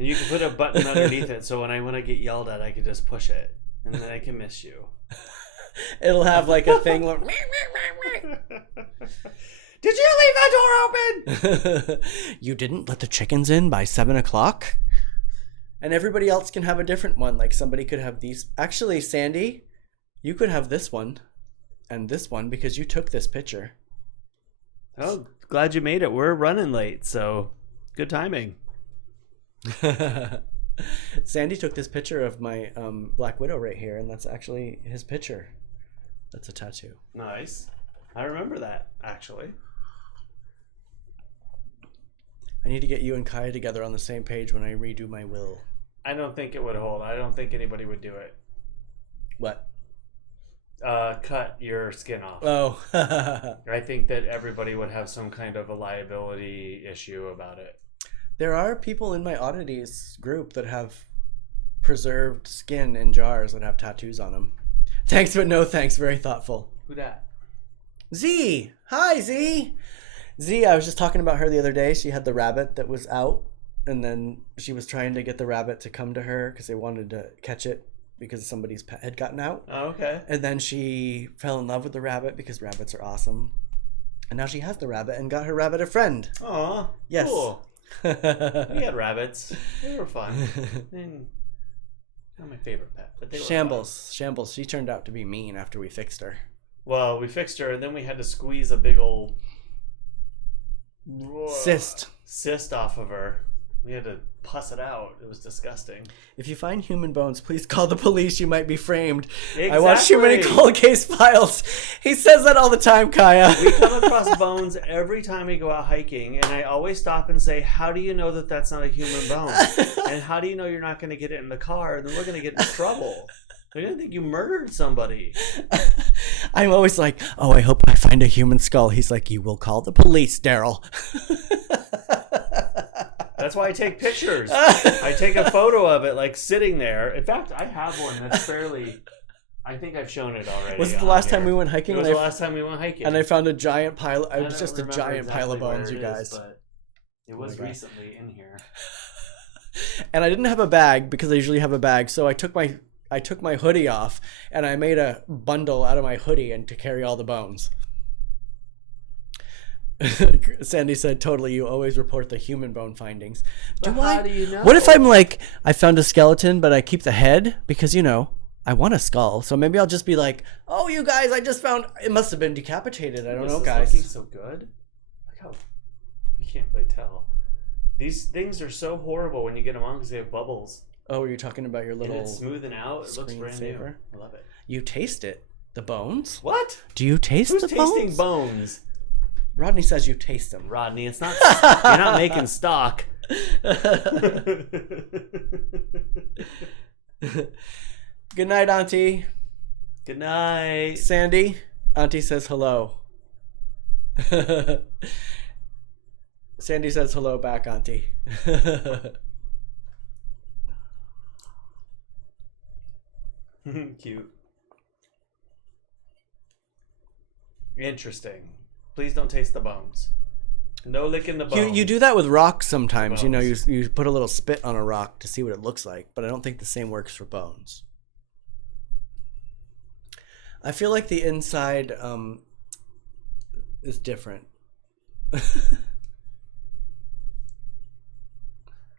you can put a button underneath it, so when I get yelled at, I can just push it, and then I can miss you. It'll have, like, a thing like... Did you leave that door open? You didn't let the chickens in by 7 o'clock? And everybody else can have a different one. Like, somebody could have these. Actually, Sandy, you could have this one and this one because you took this picture. Oh, glad you made it. We're running late, so good timing. Sandy took this picture of my Black Widow right here, and that's actually his picture. That's a tattoo. Nice. I remember that, actually. I need to get you and Kaya together on the same page when I redo my will. I don't think it would hold. I don't think anybody would do it. What? Cut your skin off. Oh. I think that everybody would have some kind of a liability issue about it. There are people in my oddities group that have preserved skin in jars that have tattoos on them. Thanks, but no thanks. Very thoughtful. Who that? Z! Hi, Z! Z, I was just talking about her the other day. She had the rabbit that was out, and then she was trying to get the rabbit to come to her because they wanted to catch it because somebody's pet had gotten out. Oh, okay. And then she fell in love with the rabbit because rabbits are awesome. And now she has the rabbit and got her rabbit a friend. Aw, Yes. cool. We had rabbits. They were fun. And not my favorite pet, but they were Shambles. Shambles. She turned out to be mean after we fixed her. Well, we fixed her, and then we had to squeeze a big old Cyst off of her. We had to pus it out. It was disgusting. If you find human bones, please call the police. You might be framed. Exactly. I watch too many cold case files. He says that all the time, Kaya. We come across bones every time we go out hiking, and I always stop and say, how do you know that that's not a human bone? And how do you know you're not going to get it in the car? And then we're going to get in trouble. They're going to think you murdered somebody. I'm always like, oh, I hope I find a human skull. He's like, you will call the police, Derrol. That's why I take pictures. I take a photo of it, like, sitting there. In fact, I have one that's fairly... I think I've shown it already. Was it the last time we went hiking? It was the last time we went hiking. And I found a giant pile... It was just a giant pile of bones, you guys. But it was recently in here. And I didn't have a bag, because I usually have a bag, so I took my hoodie off, and I made a bundle out of my hoodie and to carry all the bones. Sandy said, totally, you always report the human bone findings. How do you know? What if I'm like, I found a skeleton, but I keep the head? Because, you know, I want a skull. So maybe I'll just be like, oh, you guys, I just found, it must have been decapitated. I don't know, guys. This is looking so good. Look how, you can't really tell. These things are so horrible when you get them on because they have bubbles. Oh, you're talking about your little... And it's smoothing out. It looks brand new. I love it. You taste it. The bones? What? Do you taste the bones? Who's tasting bones? Rodney says you taste them. Rodney, it's not... You're not making stock. Good night, Auntie. Good night. Sandy, Auntie says hello. Sandy says hello back, Auntie. Cute. Interesting. Please don't taste the bones. No licking the bones. You do that with rocks sometimes. You know, you put a little spit on a rock to see what it looks like, but I don't think the same works for bones. I feel like the inside is different.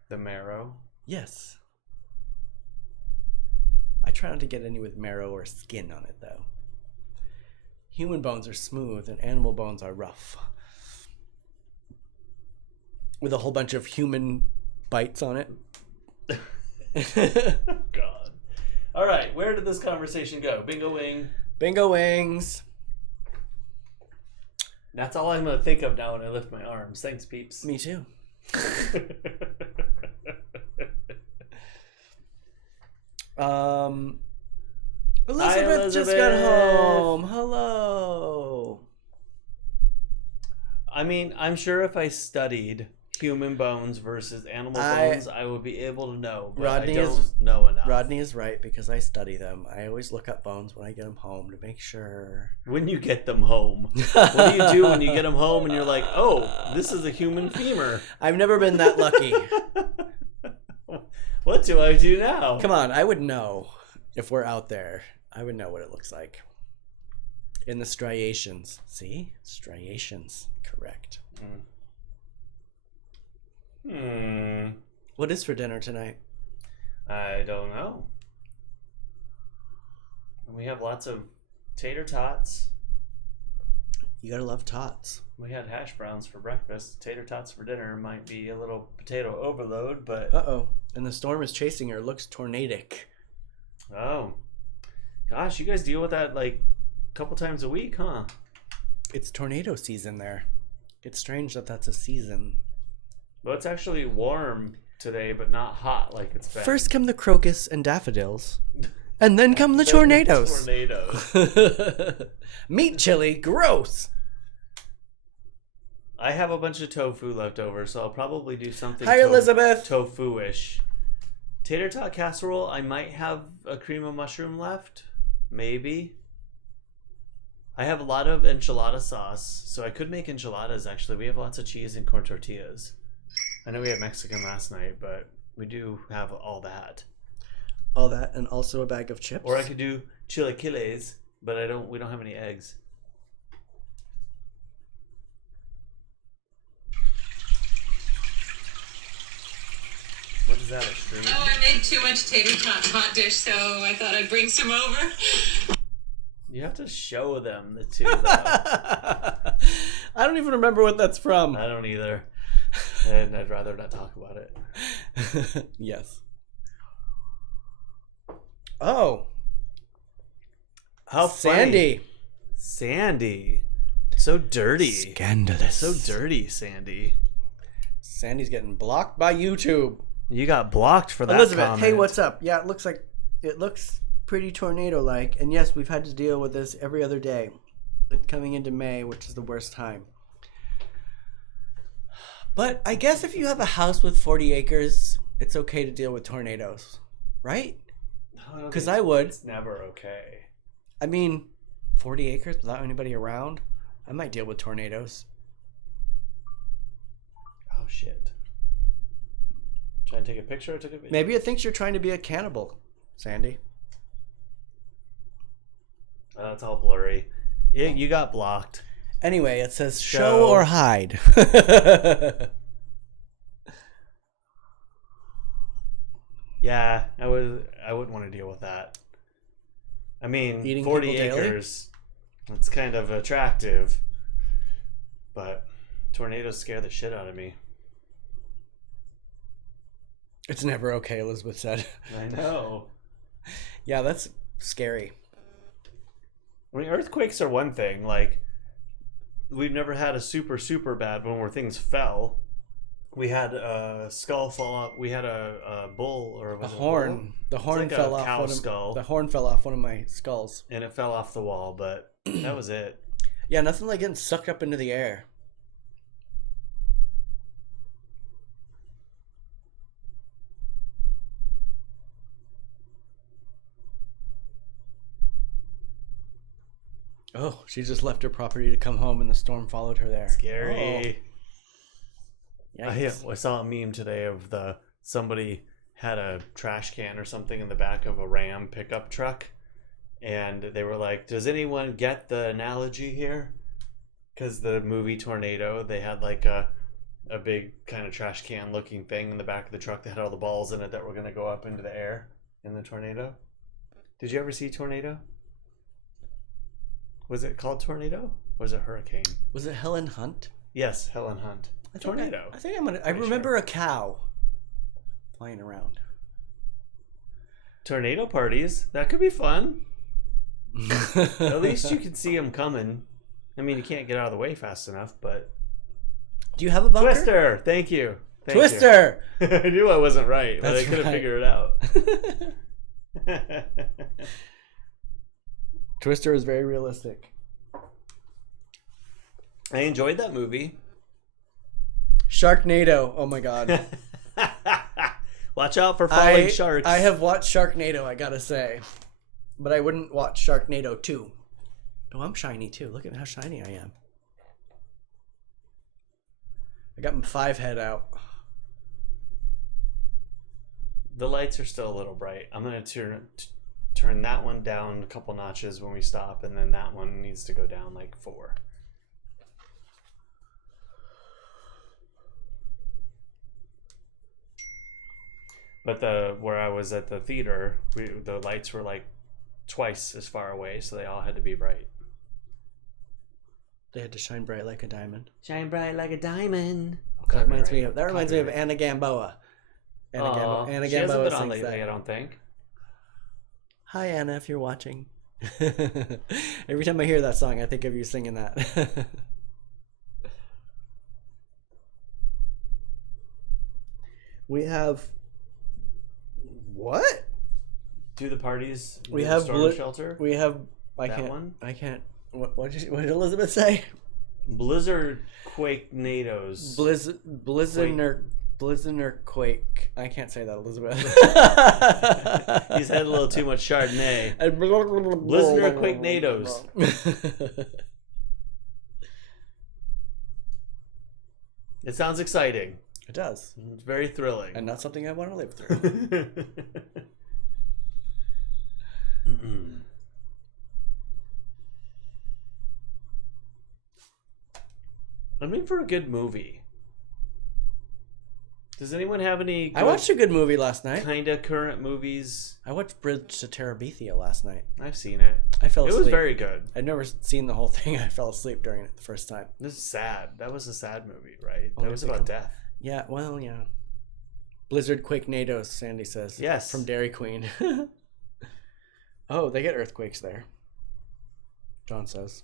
The marrow? Yes. I try not to get any with marrow or skin on it, though. Human bones are smooth and animal bones are rough. With a whole bunch of human bites on it. God. All right, where did this conversation go? Bingo wing. Bingo wings. That's all I'm going to think of now when I lift my arms. Thanks, peeps. Me too. Elizabeth just got home. Hello. I mean, I'm sure if I studied human bones versus animal bones, I would be able to know, but I don't know enough. Rodney is right because I study them. I always look up bones when I get them home to make sure. When you get them home. What do you do when you get them home and you're like, oh, this is a human femur? I've never been that lucky. What do I do now? Come on, I would know if we're out there. I would know what it looks like. In the striations. See? Striations. Correct. What is for dinner tonight? I don't know. We have lots of tater tots. You gotta love tots. We had hash browns for breakfast. Tater tots for dinner might be a little potato overload, but... Uh-oh. And the storm is chasing her. It looks tornadic. Oh. Gosh, you guys deal with that like a couple times a week, huh? It's tornado season there. It's strange that that's a season. Well, it's actually warm today, but not hot like it's been. First come the crocus and daffodils, and then come the tornadoes. Meat chili, gross. I have a bunch of tofu left over, so I'll probably do something Elizabeth. tofu-ish. Tater tot casserole, I might have a cream of mushroom left. Maybe. I have a lot of enchilada sauce, so I could make enchiladas, actually. We have lots of cheese and corn tortillas. I know we had Mexican last night, but we do have all that. All that, and also a bag of chips. Or I could do chilaquiles, but we don't have any eggs. What is that, a stream? Oh, I made too much tater tot hot dish, so I thought I'd bring some over. You have to show them the two, though. I don't even remember what that's from. I don't either. and I'd rather not talk about it. Yes. Oh. How Sandy. funny. Sandy. So dirty. Scandalous. So dirty, Sandy. Sandy's getting blocked by YouTube. You got blocked for that Elizabeth, comment. hey, what's up? Yeah, it looks pretty tornado-like. And yes, we've had to deal with this every other day. It's coming into May, which is the worst time. But I guess if you have a house with 40 acres, it's okay to deal with tornadoes, right? Because I would. It's never okay. I mean, 40 acres without anybody around, I might deal with tornadoes. Oh, shit. Trying to take a picture or took a video? Maybe it thinks you're trying to be a cannibal, Sandy. It's all blurry. You got blocked. Anyway, it says show or hide. Yeah, I wouldn't want to deal with that. I mean, Eating 40 people daily? acres, it's kind of attractive, but tornadoes scare the shit out of me. It's never okay, Elizabeth said. I know. Yeah, that's scary. I mean, earthquakes are one thing. Like, we've never had a super, super bad one where things fell. We had a skull fall off. We had a bull or A horn. The horn like fell a off. cow skull. The horn fell off one of my skulls. And it fell off the wall, but that was it. Yeah, nothing like getting sucked up into the air. Oh, she just left her property to come home and the storm followed her there. Scary. Oh. Yikes. I saw a meme today of somebody had a trash can or something in the back of a Ram pickup truck, and they were like, "Does anyone get the analogy here?" Because the movie Tornado, they had like a big kind of trash can looking thing in the back of the truck that had all the balls in it that were going to go up into the air in the tornado. Did you ever see Tornado? Was it called Tornado? Or was it Hurricane? Was it Helen Hunt? Yes, Helen Hunt. Tornado. I remember a cow flying around. Tornado parties. That could be fun. At least you can see them coming. I mean, you can't get out of the way fast enough, but... Do you have a bunker? Twister! Thank you. Twister! You. I knew I wasn't right, but That's I couldn't right. figure it out. Twister is very realistic. I enjoyed that movie. Sharknado. Oh my god. Watch out for falling sharks. I have watched Sharknado, I gotta say. But I wouldn't watch Sharknado 2. Oh, I'm shiny too. Look at how shiny I am. I got my 5 head out. The lights are still a little bright. I'm going to turn that one down a couple notches when we stop, and then that one needs to go down like 4. But where I was at the theater, the lights were like twice as far away, so they all had to be bright. They had to shine bright like a diamond. Shine bright like a diamond. That reminds me of Anna Gamboa. Anna She hasn't Gamboa been on sings lately, that. I don't think. Hi Anna, if you're watching. Every time I hear that song, I think of you singing that. We have what? Do the parties. We do have the storm shelter. We have. I That can't. one? I can't. What did Elizabeth say? Blizzard Quake Nados. Blizzard or Quake. I can't say that, Elizabeth. He's had a little too much Chardonnay. Blizzard or Quake Nados. It sounds exciting. It does, It's very thrilling. and not something I want to live through. I'm in for a good movie. Does anyone have any I watched a good movie last night. kind of current movies? I watched Bridge to Terabithia last night. I've seen it. I fell It asleep. was very good. I'd never seen the whole thing. I fell asleep during it the first time. This is sad. That was a sad movie, right? Only That was if they about come- death. Yeah, well, yeah. Blizzard, quake, NATOs, Sandy says. Yes. From Dairy Queen. Oh, they get earthquakes there. John says.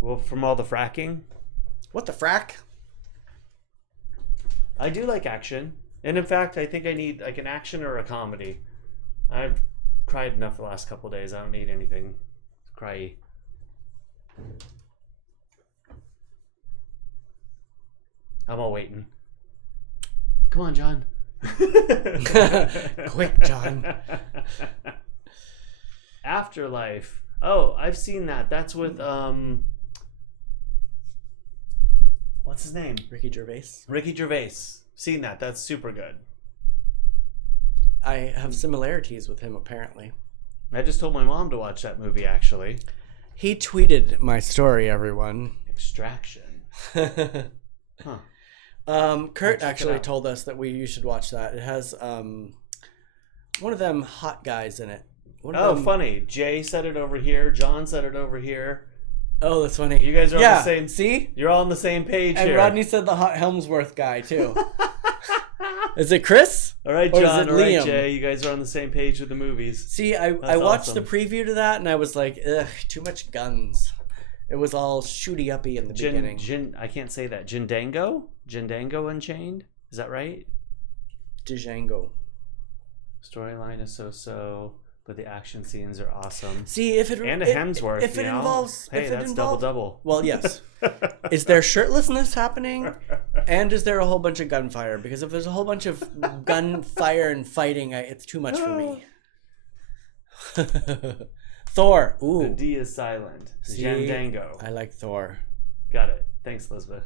Well, from all the fracking. What the frack? I do like action. And in fact, I think I need like an action or a comedy. I've cried enough the last couple of days. I don't need anything cryy. I'm all waiting. Come on, John. Quick, John. Afterlife. Oh, I've seen that. That's with what's his name? Ricky Gervais. Ricky Gervais. Seen that. That's super good. I have similarities with him, apparently. I just told my mom to watch that movie, actually. He tweeted my story, everyone. Extraction. Huh. Kurt check it actually out. told us that you should watch that. It has one of them hot guys in it. One of Oh, them... funny. Jay said it over here. John said it over here. Oh, that's funny. You guys are on the same. See? You're all on the same page And here. Rodney said the hot Helmsworth guy, too. Is it Chris? All right, Or is John. it All right, Liam? Jay. You guys are on the same page with the movies. See, I That's watched awesome. the preview to that, and I was like, ugh, too much guns. It was all shooty-uppy in the beginning. I can't say that. Jindango Unchained? Is that right? Django. Storyline is so-so, but the action scenes are awesome. See, if it And a Hemsworth, if it you know? involves, Hey, if that's it involves, double. well, yes. Is there shirtlessness happening, and is there a whole bunch of gunfire? Because if there's a whole bunch of gunfire and fighting, it's too much for me. Thor. Ooh, The D is silent. See? Jindango. I like Thor. Got it. Thanks, Elizabeth.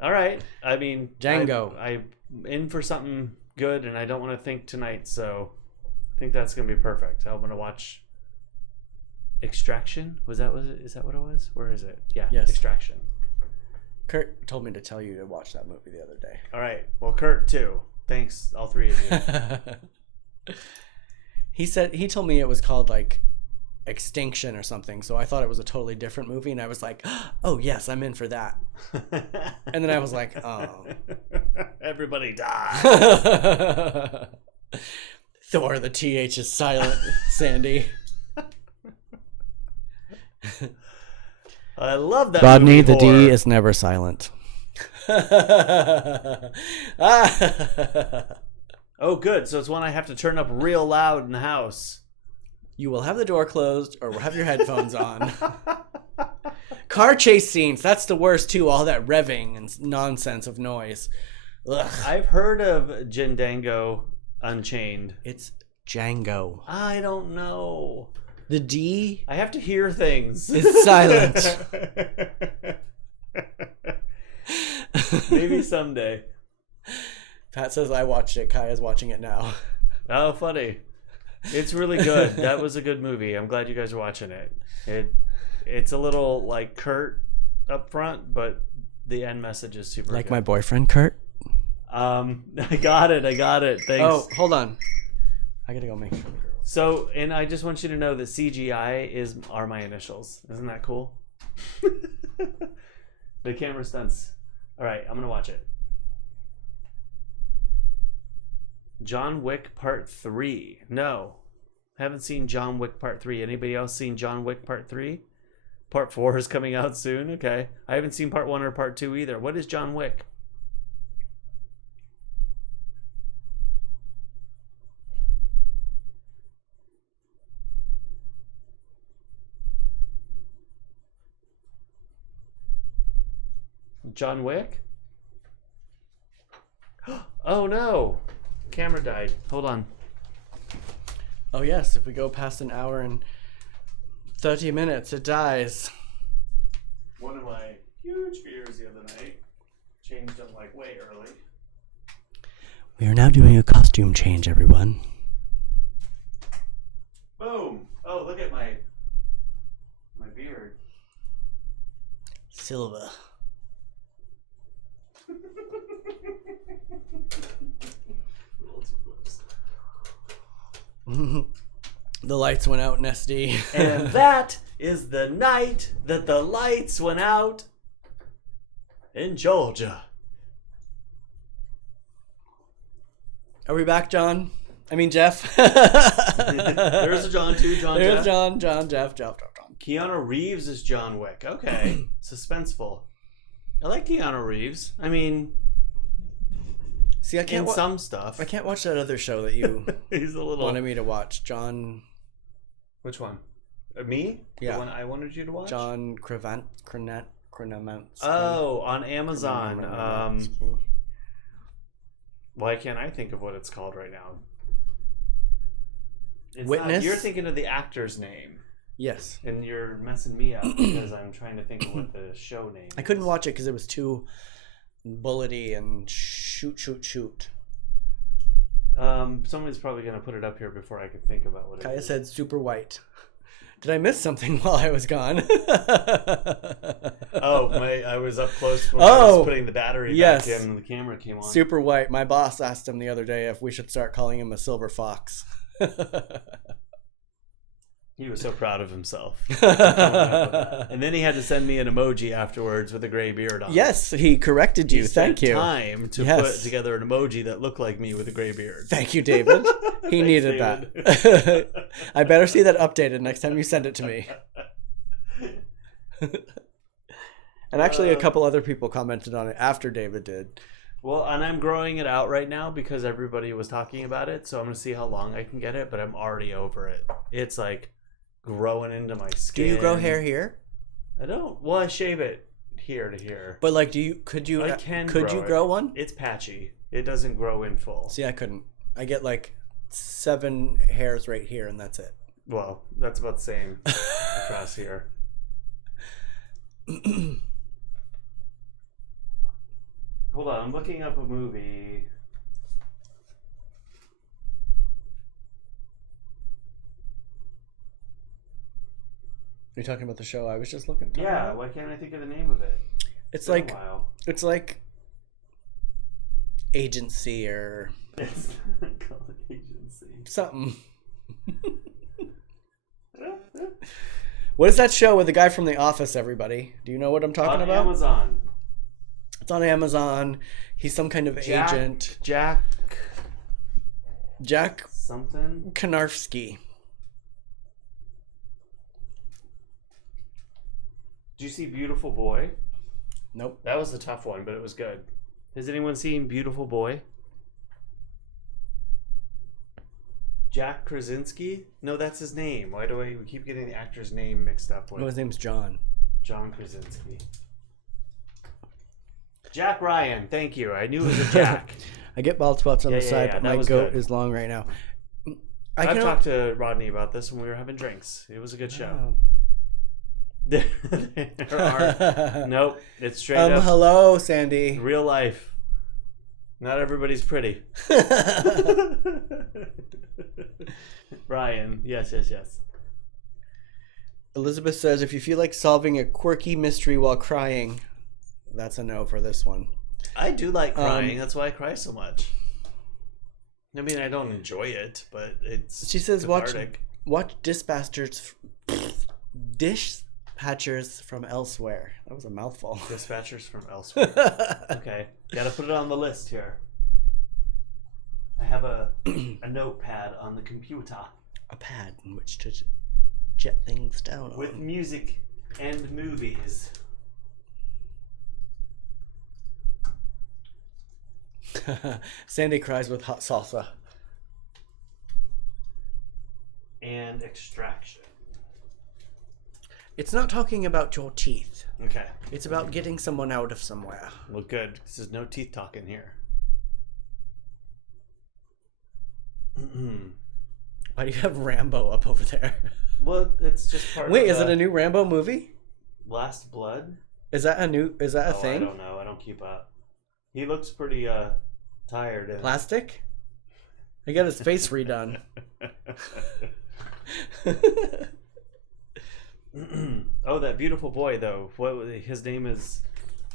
All right. I mean, Django. I'm in for something good, and I don't want to think tonight, so I think that's gonna be perfect. I'm gonna watch Extraction. Is that what it was? Where is it? Yeah. Yes. Extraction. Kurt told me to tell you to watch that movie the other day. All right. Well, Kurt too. Thanks, all three of you. He told me it was called like Extinction or something, so I thought it was a totally different movie, and I was like, oh yes, I'm in for that. And then I was like, oh. Everybody died. Thor, the TH is silent, Sandy. I love that Rodney, movie the D horror. is never silent. Oh, good. So it's one I have to turn up real loud in the house. You will have the door closed or have your headphones on. Car chase scenes, that's the worst too. All that revving and nonsense of noise. Ugh. I've heard of Jindango Unchained. It's Django. I don't know. The D I have to hear things. is silent. Maybe someday. Pat says I watched it. Kaya's watching it now. Oh, funny. It's really good. That was a good movie. I'm glad you guys are watching it. It's a little like curt up front, but the end message is super Like good. my boyfriend, Kurt. I got it. Thanks. Oh, hold on. I gotta go make sure. So, and I just want you to know that CGI are my initials. Isn't that cool? The camera stunts. All right, I'm gonna watch it. John Wick Part 3. No, haven't seen John Wick Part 3. Anybody else seen John Wick Part 3? Part 4 is coming out soon. Okay, I haven't seen Part 1 or Part 2 either. What is John Wick? John Wick? Oh no! Camera died. Hold on. Oh yes, if we go past an hour and 30 minutes, it dies. One of my huge fears the other night changed up like way early. We are now doing a costume change, everyone. Boom! Oh, look at my beard. Silva. A little too close. The lights went out in SD. And that is the night that the lights went out in Georgia. Are we back, John? I mean, Jeff. There's a John too. There's Jeff. Jeff. Keanu Reeves is John Wick. Okay. Suspenseful. I like Keanu Reeves. I mean, see, I can't some stuff. I can't watch that other show that you He's a little. wanted me to watch. John. Which one? Me? Yeah. The one I wanted you to watch? John Crenamansky. Oh, on Amazon. Why can't I think of what it's called right now? It's Witness? You're thinking of the actor's name. Yes. And you're messing me up because I'm trying to think of what the show name is. I couldn't watch it because it was too bullety and shoot. Somebody's probably going to put it up here before I could think about what it Kaya is. said super white. Did I miss something while I was gone? I was up close when I was putting the battery back in and the camera came on. Super white. My boss asked him the other day if we should start calling him a silver fox. He was so proud of himself. And then he had to send me an emoji afterwards with a gray beard on. Yes, he corrected you. Thank you. Time to put together an emoji that looked like me with a gray beard. Thank you, David. He needed that. I better see that updated next time you send it to me. And actually, a couple other people commented on it after David did. Well, and I'm growing it out right now because everybody was talking about it. So I'm going to see how long I can get it, but I'm already over it. It's like growing into my skin. Do you grow hair here? I don't. Well, I shave it here to here. But like, could you grow one? It's patchy. It doesn't grow in full. See, I couldn't. I get like 7 hairs right here, and that's it. Well, that's about the same across here. Hold on, I'm looking up a movie. Are you talking about the show I was just looking at? Yeah, why can't I think of the name of it? It's like Agency or it's called Agency. Something. What is that show with the guy from The Office, everybody? Do you know what I'm talking about? On Amazon. It's on Amazon. He's some kind of agent. Jack something? Kanarski. Did you see Beautiful Boy? Nope. That was a tough one, but it was good. Has anyone seen Beautiful Boy? Jack Krasinski? No, that's his name. Why do we keep getting the actor's name mixed up with? No, his name's John. John Krasinski. Jack Ryan. Thank you. I knew it was a Jack. I get bald spots on the side, but my goat is long right now. I've talked to Rodney about this when we were having drinks. It was a good show. Oh. There are nope. It's straight up. Hello, Sandy. Real life. Not everybody's pretty. Brian. Yes. Elizabeth says, if you feel like solving a quirky mystery while crying, that's a no for this one. I do like crying. That's why I cry so much. I mean, I don't enjoy it, but it's She says, cathartic. watch Dispatchers from Elsewhere. That was a mouthful. Dispatchers from Elsewhere. Okay. Gotta put it on the list here. I have a notepad on the computer. A pad in which to jet things down with on. Music and movies. Sandy cries with hot salsa. And Extraction. It's not talking about your teeth. Okay. It's about getting someone out of somewhere. Well, good. Because there's no teeth talking here. Why do you have Rambo up over there? Well, it's just part Wait, of is it a new Rambo movie? Last Blood? Is that a thing? I don't know. I don't keep up. He looks pretty tired. Plastic? He got his face redone. Oh, that beautiful boy though. His name is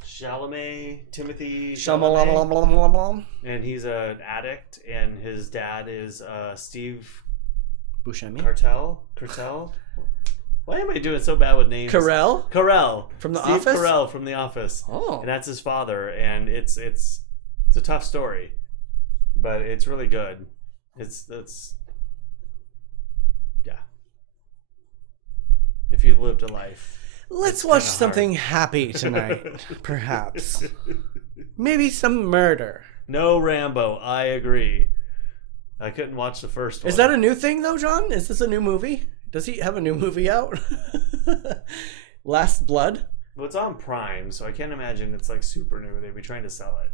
Timothy Chalamet. And he's an addict, and his dad is Steve Buscemi. Carell. Why am I doing so bad with names? Carell from The Steve Office. Carell from The Office. Oh, And that's his father, and it's a tough story. but it's really good. It's yeah. If you lived a life, Let's it's watch kinda something hard. happy tonight, perhaps. Maybe some murder. No Rambo. I agree. I couldn't watch the first one. Is that a new thing, though, John? Is this a new movie? Does he have a new movie out? Last Blood? Well, it's on Prime, so I can't imagine it's like super new. They'd be trying to sell it.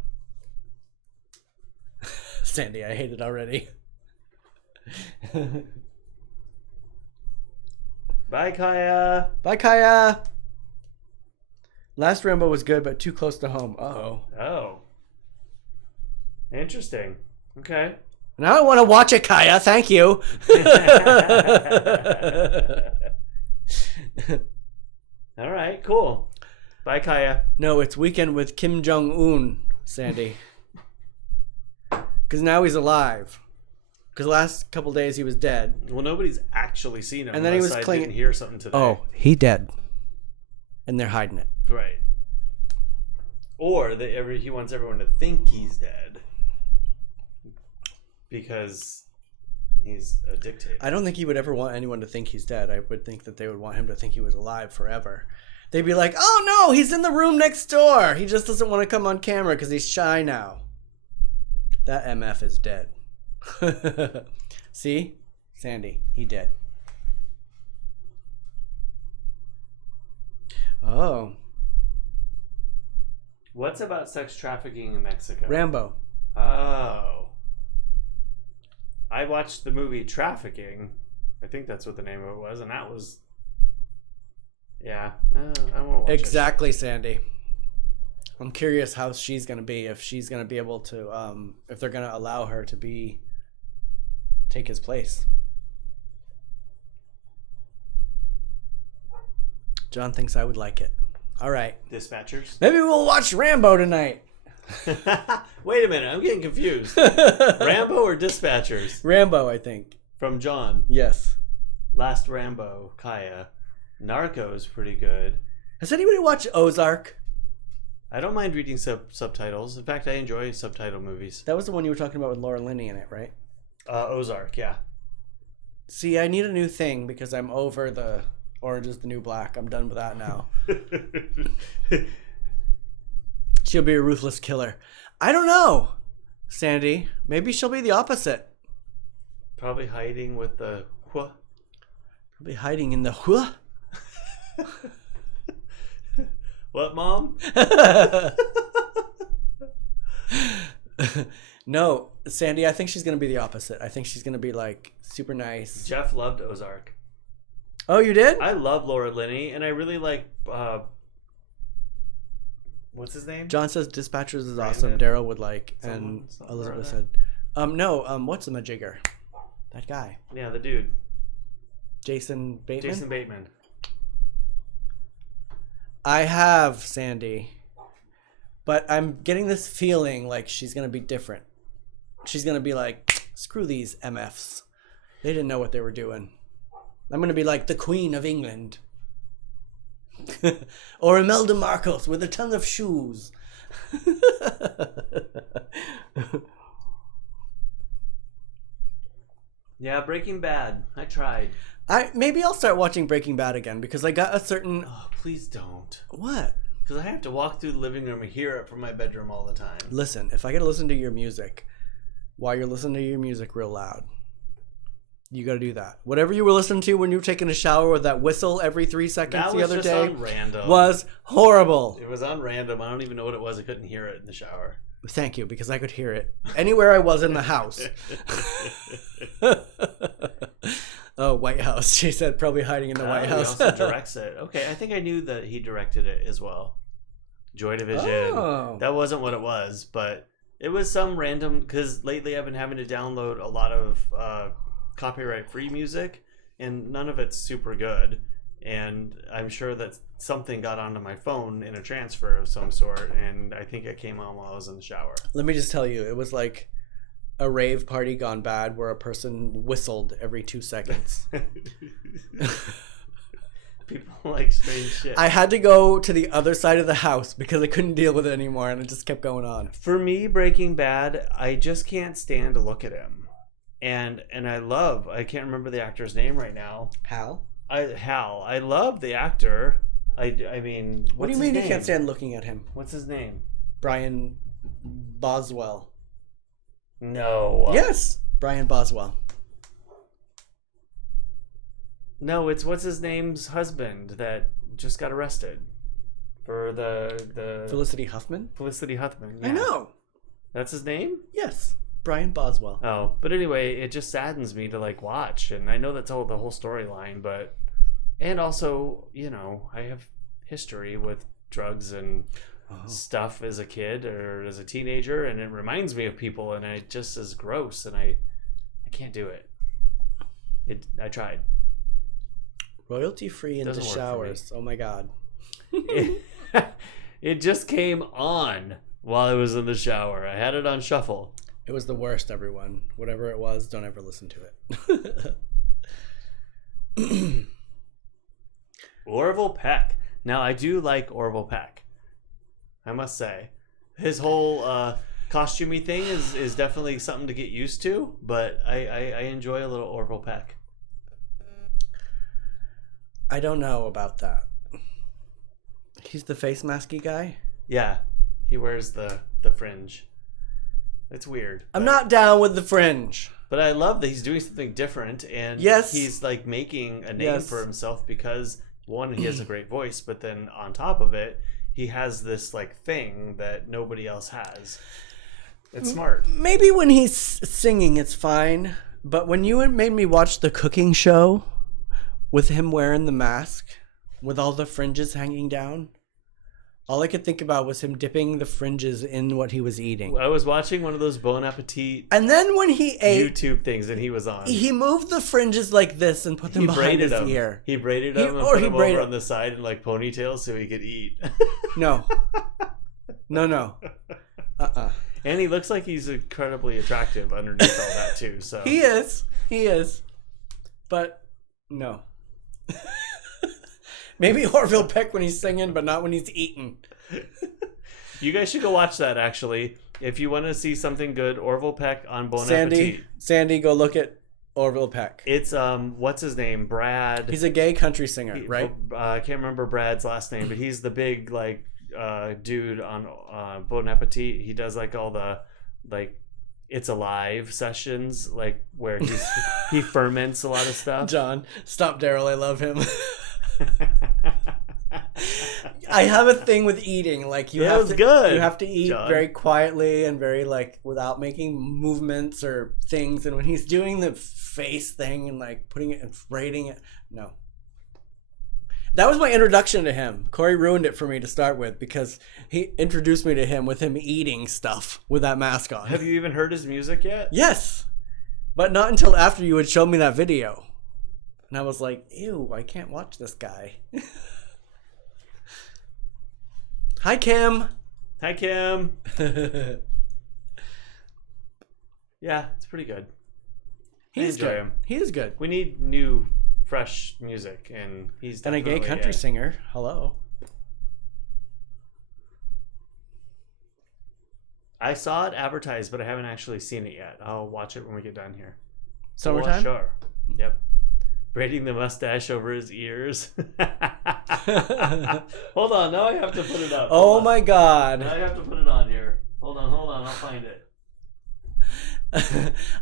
Sandy, I hate it already. Bye, Kaya. Bye, Kaya. Last Rambo was good, but too close to home. Uh-oh. Oh. Interesting. Okay. Now I want to watch it, Kaya. Thank you. All right, cool. Bye, Kaya. No, it's Weekend with Kim Jong-un, Sandy. Because now he's alive. Because last couple days he was dead. Well, nobody's actually seen him. And then he was unless I clinging. didn't hear something today. Oh, he dead. And they're hiding it. Right. Or he wants everyone to think he's dead. Because he's a dictator. I don't think he would ever want anyone to think he's dead. I would think that they would want him to think he was alive forever. They'd be like, oh no, he's in the room next door. He just doesn't want to come on camera because he's shy now. That MF is dead. See? Sandy, he dead. Oh. What's about sex trafficking in Mexico? Rambo. Oh. I watched the movie Trafficking. I think that's what the name of it was, and that was... Yeah. I won't watch Exactly, Sandy. I'm curious how she's going to be, if she's going to be able to, if they're going to allow her to take his place. John thinks I would like it. All right. Dispatchers? Maybe we'll watch Rambo tonight. Wait a minute, I'm getting confused. Rambo or Dispatchers? Rambo, I think. From John. Yes. Last Rambo, Kaya. Narcos, pretty good. Has anybody watched Ozark? I don't mind reading subtitles. In fact, I enjoy subtitle movies. That was the one you were talking about with Laura Linney in it, right? Ozark, yeah. See, I need a new thing because I'm over the Orange is the New Black. I'm done with that now. She'll be a ruthless killer. I don't know, Sandy. Maybe she'll be the opposite. Probably hiding with the... Probably hiding in the... Huh? What, Mom? No, Sandy, I think she's going to be the opposite. I think she's going to be like super nice. Jeff loved Ozark. Oh, you did? I love Laura Linney, and I really like... what's his name? John says Dispatchers is Brandon. awesome. Darryl would like. Something And Elizabeth like said... no, what's the majigger? That guy. Yeah, the dude. Jason Bateman? Jason Bateman. I have, Sandy. But I'm getting this feeling like she's going to be different. She's going to be like, screw these MFs. They didn't know what they were doing. I'm going to be like the Queen of England. Or Imelda Marcos with a ton of shoes. Yeah, Breaking Bad. I tried. Maybe I'll start watching Breaking Bad again because I got a certain... Oh, please don't. What? Because I have to walk through the living room and hear it from my bedroom all the time. Listen, if I get to listen to your music while you're listening to your music real loud, you got to do that. Whatever you were listening to when you were taking a shower with that whistle every 3 seconds the other day on random. was horrible. It was on random. I don't even know what it was. I couldn't hear it in the shower. Thank you, because I could hear it anywhere I was in the house. Oh, White House. She said probably hiding in the White House. He also directs it. Okay, I think I knew that he directed it as well. Joy Division. Oh. That wasn't what it was, but it was some random, because lately I've been having to download a lot of copyright-free music, and none of it's super good. And I'm sure that something got onto my phone in a transfer of some sort, and I think it came on while I was in the shower. Let me just tell you, it was like a rave party gone bad where a person whistled every 2 seconds. People like strange shit. I had to go to the other side of the house because I couldn't deal with it anymore, and it just kept going on. For me, Breaking Bad, I just can't stand to look at him. And I can't remember the actor's name right now. Hal? Hal. I love the actor. I mean, What do you mean you can't stand looking at him? What's his name? Brian Boswell. No. Yes, Brian Boswell. No, it's what's his name's husband that just got arrested for the Felicity Huffman? Felicity Huffman. I know. That's his name? Yes, Brian Boswell. Oh, but anyway, it just saddens me to like watch, and I know that's all the whole storyline, but and also, you know, I have history with drugs and stuff as a kid or as a teenager, and it reminds me of people, and it just is gross, and I can't do it. I tried. Royalty free in the showers. Oh my god. It just came on while I was in the shower. I had it on shuffle. It was the worst, everyone. Whatever it was, don't ever listen to it. Orville Peck. Now, I do like Orville Peck. I must say. His whole costumey thing is definitely something to get used to, but I enjoy a little Orville Peck. I don't know about that. He's the face masky guy? Yeah. He wears the fringe. It's weird. I'm not down with the fringe. But I love that he's doing something different, and yes, he's like making a name for himself because one, he has a great voice, but then on top of it, he has this like thing that nobody else has. It's smart. Maybe when he's singing, it's fine. But when you made me watch the cooking show with him wearing the mask with all the fringes hanging down, all I could think about was him dipping the fringes in what he was eating. I was watching one of those Bon Appetit and then when he ate YouTube things that he was on, he moved the fringes like this and put them behind his ear. He braided them and put them over on the side in like ponytails so he could eat. No. And he looks like he's incredibly attractive underneath all that too. So He is. But no. Maybe Orville Peck when he's singing, but not when he's eating. You guys should go watch that, actually. If you want to see something good, Orville Peck on Bon Appetit. Sandy, go look at Orville Peck. It's, what's his name? Brad. He's a gay country singer, right? I can't remember Brad's last name, but he's the big, like, dude on Bon Appetit. He does, like, all the, like, It's Alive sessions, like, where he ferments a lot of stuff. John, stop Derrol. I love him. I have a thing with eating. Like you have to eat John. Very quietly and very like without making movements or things. And when he's doing the face thing and like putting it and braiding it, no. That was my introduction to him. Cory ruined it for me to start with because he introduced me to him with him eating stuff with that mask on. Have you even heard his music yet? Yes, but not until after you had shown me that video. And I was like, ew, I can't watch this guy. Hi, Kim. Hi, Kim. Yeah, it's pretty good. He's good. Him. He is good. We need new, fresh music, and he's definitely a gay country singer. Hello. I saw it advertised, but I haven't actually seen it yet. I'll watch it when we get done here. Summertime? Sure. Yep. Braiding the mustache over his ears. Hold on, now I have to put it up. Oh my god. Now I have to put it on here. Hold on, I'll find it.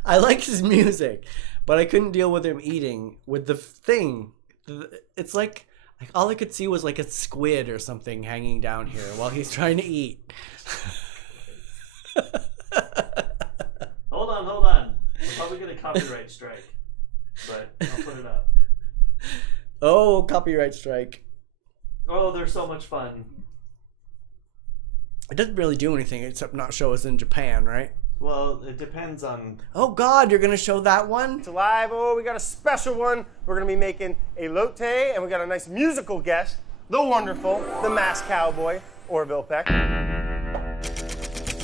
I like his music, but I couldn't deal with him eating with the thing. It's like all I could see was like a squid or something hanging down here while he's trying to eat. Hold on. We're probably going to copyright strike. But I'll put it up. Oh, copyright strike. Oh, they're so much fun. It doesn't really do anything except not show us in Japan, right? Well, it depends on... Oh, God, you're going to show that one? It's live. Oh, we got a special one. We're going to be making a elote, and we got a nice musical guest, the wonderful, the masked cowboy, Orville Peck.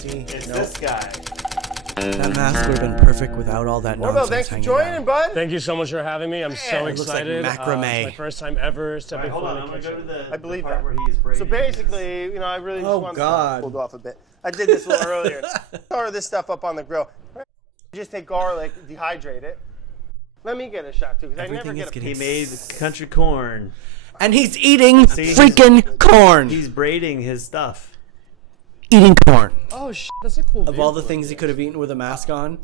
It's this guy. That mask would have been perfect without all that Orville, nonsense thanks for hanging joining, down. bud. Thank you so much for having me. I'm so it looks like excited. macrame. It's my first time ever All stepping right, hold foot on. in I'm the gonna go kitchen. to the, I believe the part that. where he's braiding. So basically, you know, I really just Oh, want God. to pulled off a bit. I did this a little earlier. Stir this stuff up on the grill. Just take garlic, dehydrate it. Let me get a shot too, because I never Everything get is a getting He made country corn. And he's eating See, freaking corn. He's braiding his stuff. Eating corn. Oh, that's a cool Of all the things he could have eaten with a mask on,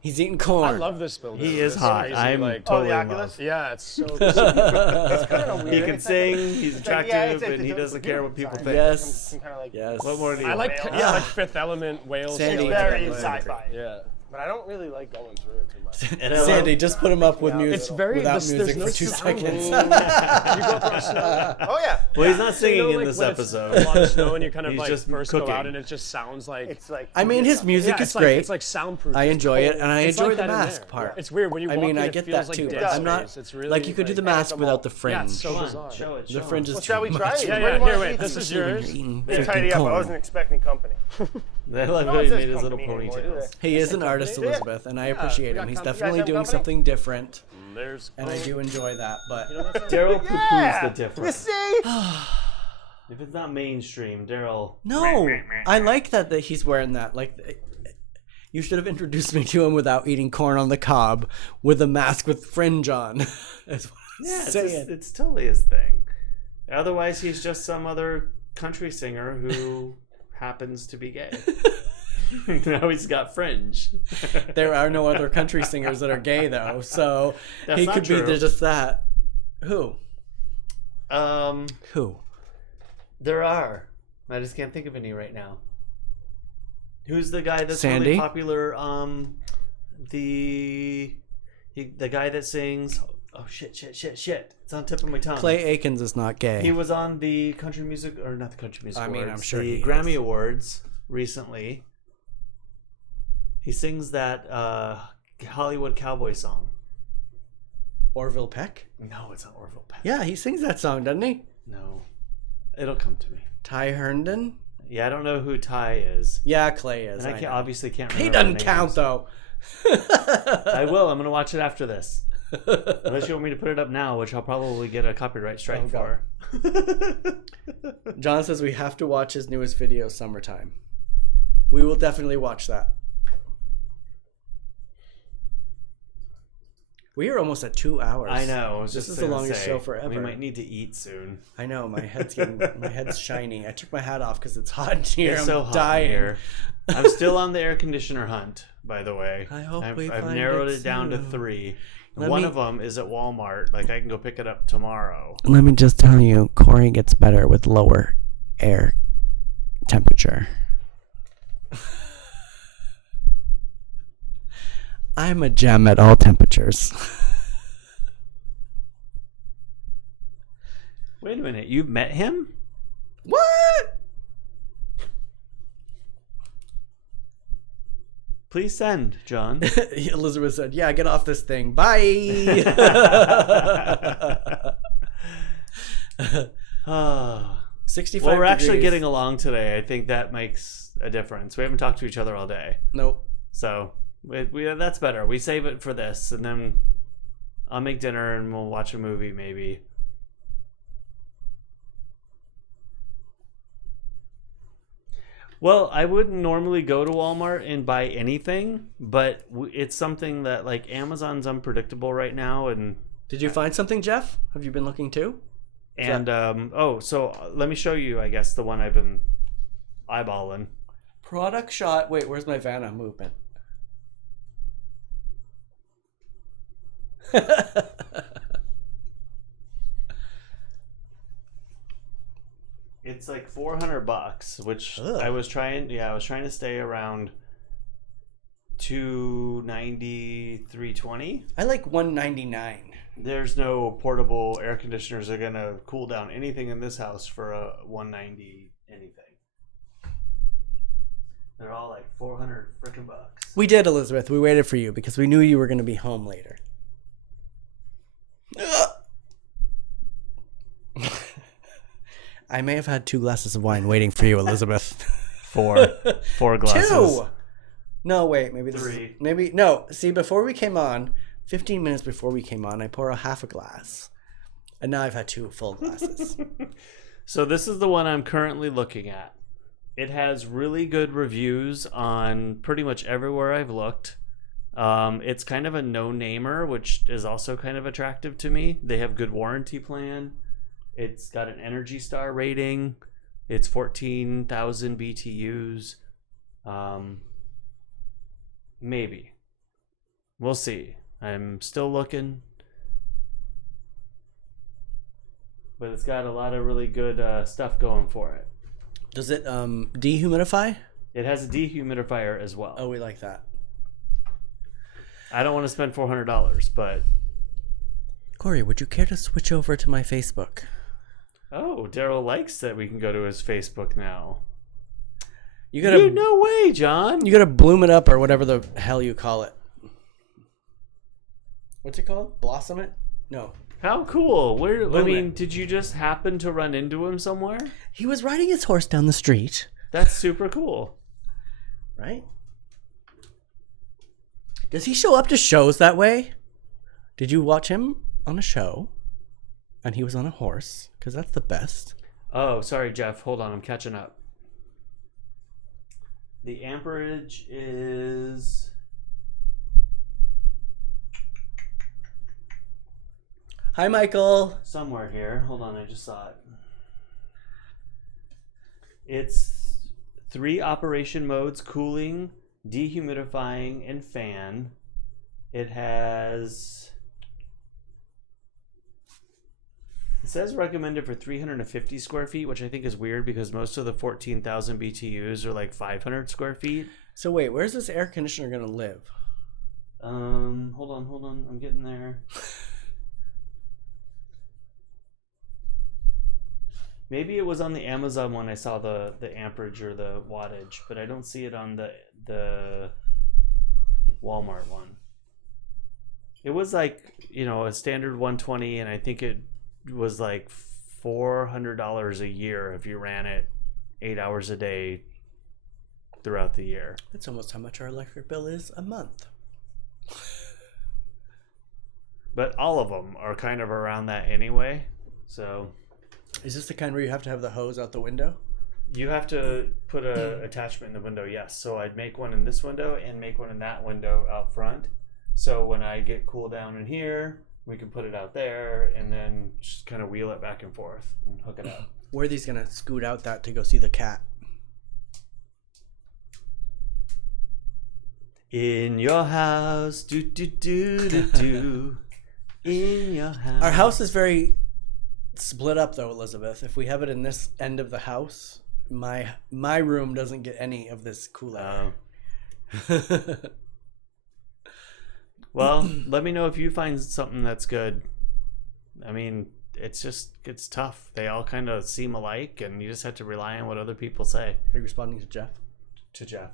he's eating corn. I love this building. He is It's hot. crazy, I'm like, totally the in love. Oculus? yeah, it's so It's kind of weird. He can It's sing. like He's it's like, attractive, it's and he the doesn't care what beautiful people side. think. Yes. Some kind of like, Yes. What more do you I like want? yeah, like Fifth Element whales. Sandy. too. It's very Like, sci-fi. Yeah. But I don't really like going through it too much. And I love- Sandy, just put him up with music. It's very without there's music no for 2 sound. seconds. You go across snow. Oh yeah. Well, he's not So, you singing know, in like, this when it's episode. A lot of snow, and you kind of He's like just first cooking. go out, and it just sounds like. It's like I mean, his music yeah, is it's great. Like, it's like soundproof. I enjoy it, and I It's enjoy like the that in mask there. part. It's weird when you I walk mean, in, I it get feels that like too. dead I'm not space. It's really like you could do the mask without the fringe. Yeah, it's so Come on, bizarre. show it. The show fringe him. is Well, shall we too try much. it? Yeah, What do you yeah. wanna Here, see? wait. This is Especially when yours. you're eating They freaking tidy up. I corn. wasn't expecting company. I love No how one he says made his little company anymore, do ponytails. He is an artist, company? Elizabeth, and I appreciate we him. got He's company. definitely You guys have doing company? something different, There's. and I do enjoy that. But Daryl poo-poos Yeah. the You difference. see? If it's not mainstream, Daryl. no, I like that he's wearing that. Like, you should have introduced me to him without eating corn on the cob with a mask with fringe on. That's what I'm Yeah, saying. it's totally his thing. Otherwise, he's just some other country singer who happens to be gay. Now he's got fringe. There are no other country singers that are gay, though, so That's he not could be true. just that. Who? Who? There are. I just can't think of any right now. Who's the guy that's Sandy? really popular? The guy that sings. Oh shit! It's on the tip of my tongue. Clay Aikens is not gay. He was on the country music, or not the country music. I mean, awards, I'm sure the he Grammy is. Awards recently. He sings that Hollywood cowboy song. Orville Peck? No, it's not Orville Peck. Yeah, he sings that song, doesn't he? No, it'll come to me. Ty Herndon? Yeah, I don't know who Ty is, Yeah, Clay is. and I know. obviously can't. He remember doesn't the count, names. though. I will. I'm gonna watch it after this. Unless you want me to put it up now, which I'll probably get a copyright strike Oh, for. John says we have to watch his newest video, Summertime. We will definitely watch that. We are almost at 2 hours. I know. I was This just is the gonna longest say, show forever. We might need to eat soon. I know, my head's shiny. I took my hat off because it's hot in here. It's I'm so hot dying. in here. I'm still on the air conditioner hunt, by the way. I hope I've we find narrowed it it down to soon. 3. Let One me- of them is at Walmart. Like I can go pick it up tomorrow. Let me just tell you, Cory gets better with lower air temperature. I'm a gem at all temperatures. Wait a minute. You met him? What? Please send, John. Elizabeth said, "Yeah, get off this thing. Bye." Ah. 65 Well, we're actually degrees. getting along today. I think that makes a difference. We haven't talked to each other all day. Nope. So that's better. We save it for this, and then I'll make dinner and we'll watch a movie maybe. Well, I wouldn't normally go to Walmart and buy anything, but it's something that like Amazon's unpredictable right now, and Did you find something, Jeff? Have you been looking too? so let me show you. I guess the one I've been eyeballing. Product shot. Wait, where's my Vanna movement? It's like $400, which Ugh. I was trying. Yeah, I was trying to stay around 290, 320. I like 199. There's no portable air conditioners that are gonna cool down anything in this house for a 190 anything. They're all like 400 frickin' bucks. We did, Elizabeth. We waited for you because we knew you were going to be home later. I may have had 2 glasses of wine waiting for you, Elizabeth. Four glasses. 2. No, wait. Maybe this is, 3. maybe no. See, before we came on, 15 minutes before we came on, I pour a half a glass, and now I've had 2 full glasses. So this is the one I'm currently looking at. It has really good reviews on pretty much everywhere I've looked. It's kind of a no-namer, which is also kind of attractive to me. They have good warranty plan. It's got an Energy Star rating. It's 14,000 BTUs. Maybe. We'll see. I'm still looking. But it's got a lot of really good stuff going for it. Does it dehumidify? It has a dehumidifier as well. Oh, we like that. I don't want to spend $400, but... Cory, would you care to switch over to my Facebook? Oh, Derrol likes that we can go to his Facebook now. You gotta, Dude, no way, John. you gotta bloom it up or whatever the hell you call it. What's it called? Blossom it? No. How cool. Where? I Bloom mean, it. did you just happen to run into him somewhere? He was riding his horse down the street, That's super cool. right? Does he show up to shows that way? Did you watch him on a show and he was on a horse? Because that's the best. Oh, sorry, Jeff. Hold on. I'm catching up. The amperage is... Hi, Michael. somewhere here. Hold on, I just saw it. It's 3 operation modes: cooling, dehumidifying, and fan. It has... It says recommended for 350 square feet, which I think is weird because most of the 14,000 BTUs are like 500 square feet. So wait, where's this air conditioner gonna live? Hold on. I'm getting there. Maybe it was on the Amazon one I saw the amperage or the wattage, but I don't see it on the Walmart one. It was like, a standard 120, and I think it was like $400 a year if you ran it 8 hours a day throughout the year. That's almost how much our electric bill is a month. But all of them are kind of around that anyway. So Is this the kind where you have to have the hose out the window? you have to put a attachment in the window, yes. So I'd make one in this window and make one in that window out front. So when I get cool down in here, we can put it out there and then just kind of wheel it back and forth and hook it up. Where are these gonna scoot out that to go see the cat? In your house, do do do do do. In your house. Our house is very split up though, Elizabeth. If we have it in this end of the house, my room doesn't get any of this cool air. Well, let me know if you find something that's good. I mean, it's tough. They all kind of seem alike, and you just have to rely on what other people say. Are you responding to Jeff? To Jeff.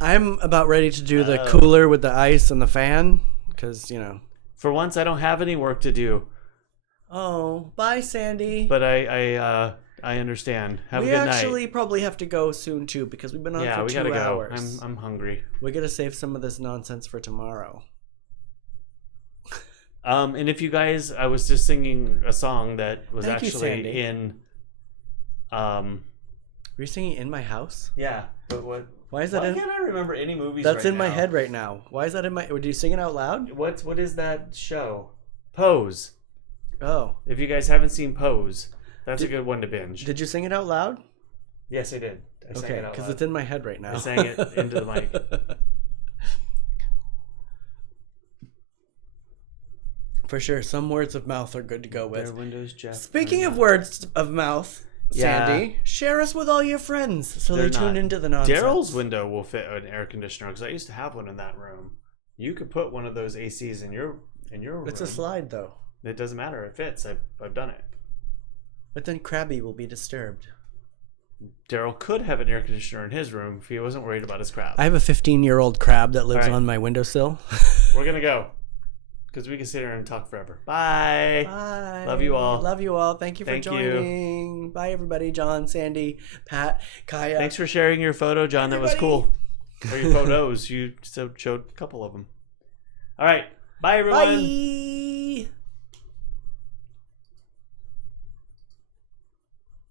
I'm about ready to do the cooler with the ice and the fan, because For once, I don't have any work to do, Oh, bye, Sandy. but I understand. Have we a good actually night. probably have to go soon too because we've been on Yeah, for we 2 gotta go. hours. I'm hungry. We gotta save some of this nonsense for tomorrow. And if you guys, I was just singing a song that was Thank you, actually Sandy. in. Were you singing "In My House"? Yeah, but what? Why is that Why in? can't I remember any movies? That's right in my now? head right now. Why is that in my? Did you sing it out loud? What is that show? Pose. Oh, If you guys haven't seen Pose, that's a good one to binge. did you sing it out loud? Yes, I did. I sang Okay, it out because loud. it's in my head right now. I sang it into the mic. For sure, some words of mouth are good to go Their with. windows, Jeff. Speaking of words of mouth, Yeah. Sandy, share us with all your friends so They're they tune not. into the nonsense. Daryl's window will fit an air conditioner because I used to have one in that room. You could put one of those ACs in your room. It's a slide though. It doesn't matter. It fits. I've done it. But then Krabby will be disturbed. Derrol could have an air conditioner in his room if he wasn't worried about his crab. I have a 15-year-old crab that lives All right. on my windowsill. We're gonna go. because we can sit here and talk forever. Bye. Bye. Love you all. Love you all. Thank you for Thank you. joining. Bye, everybody. John, Sandy, Pat, Kaya. Thanks for sharing your photo, John. That was Everybody. cool. Or your photos. You showed a couple of them. All right. Bye, everyone. Bye.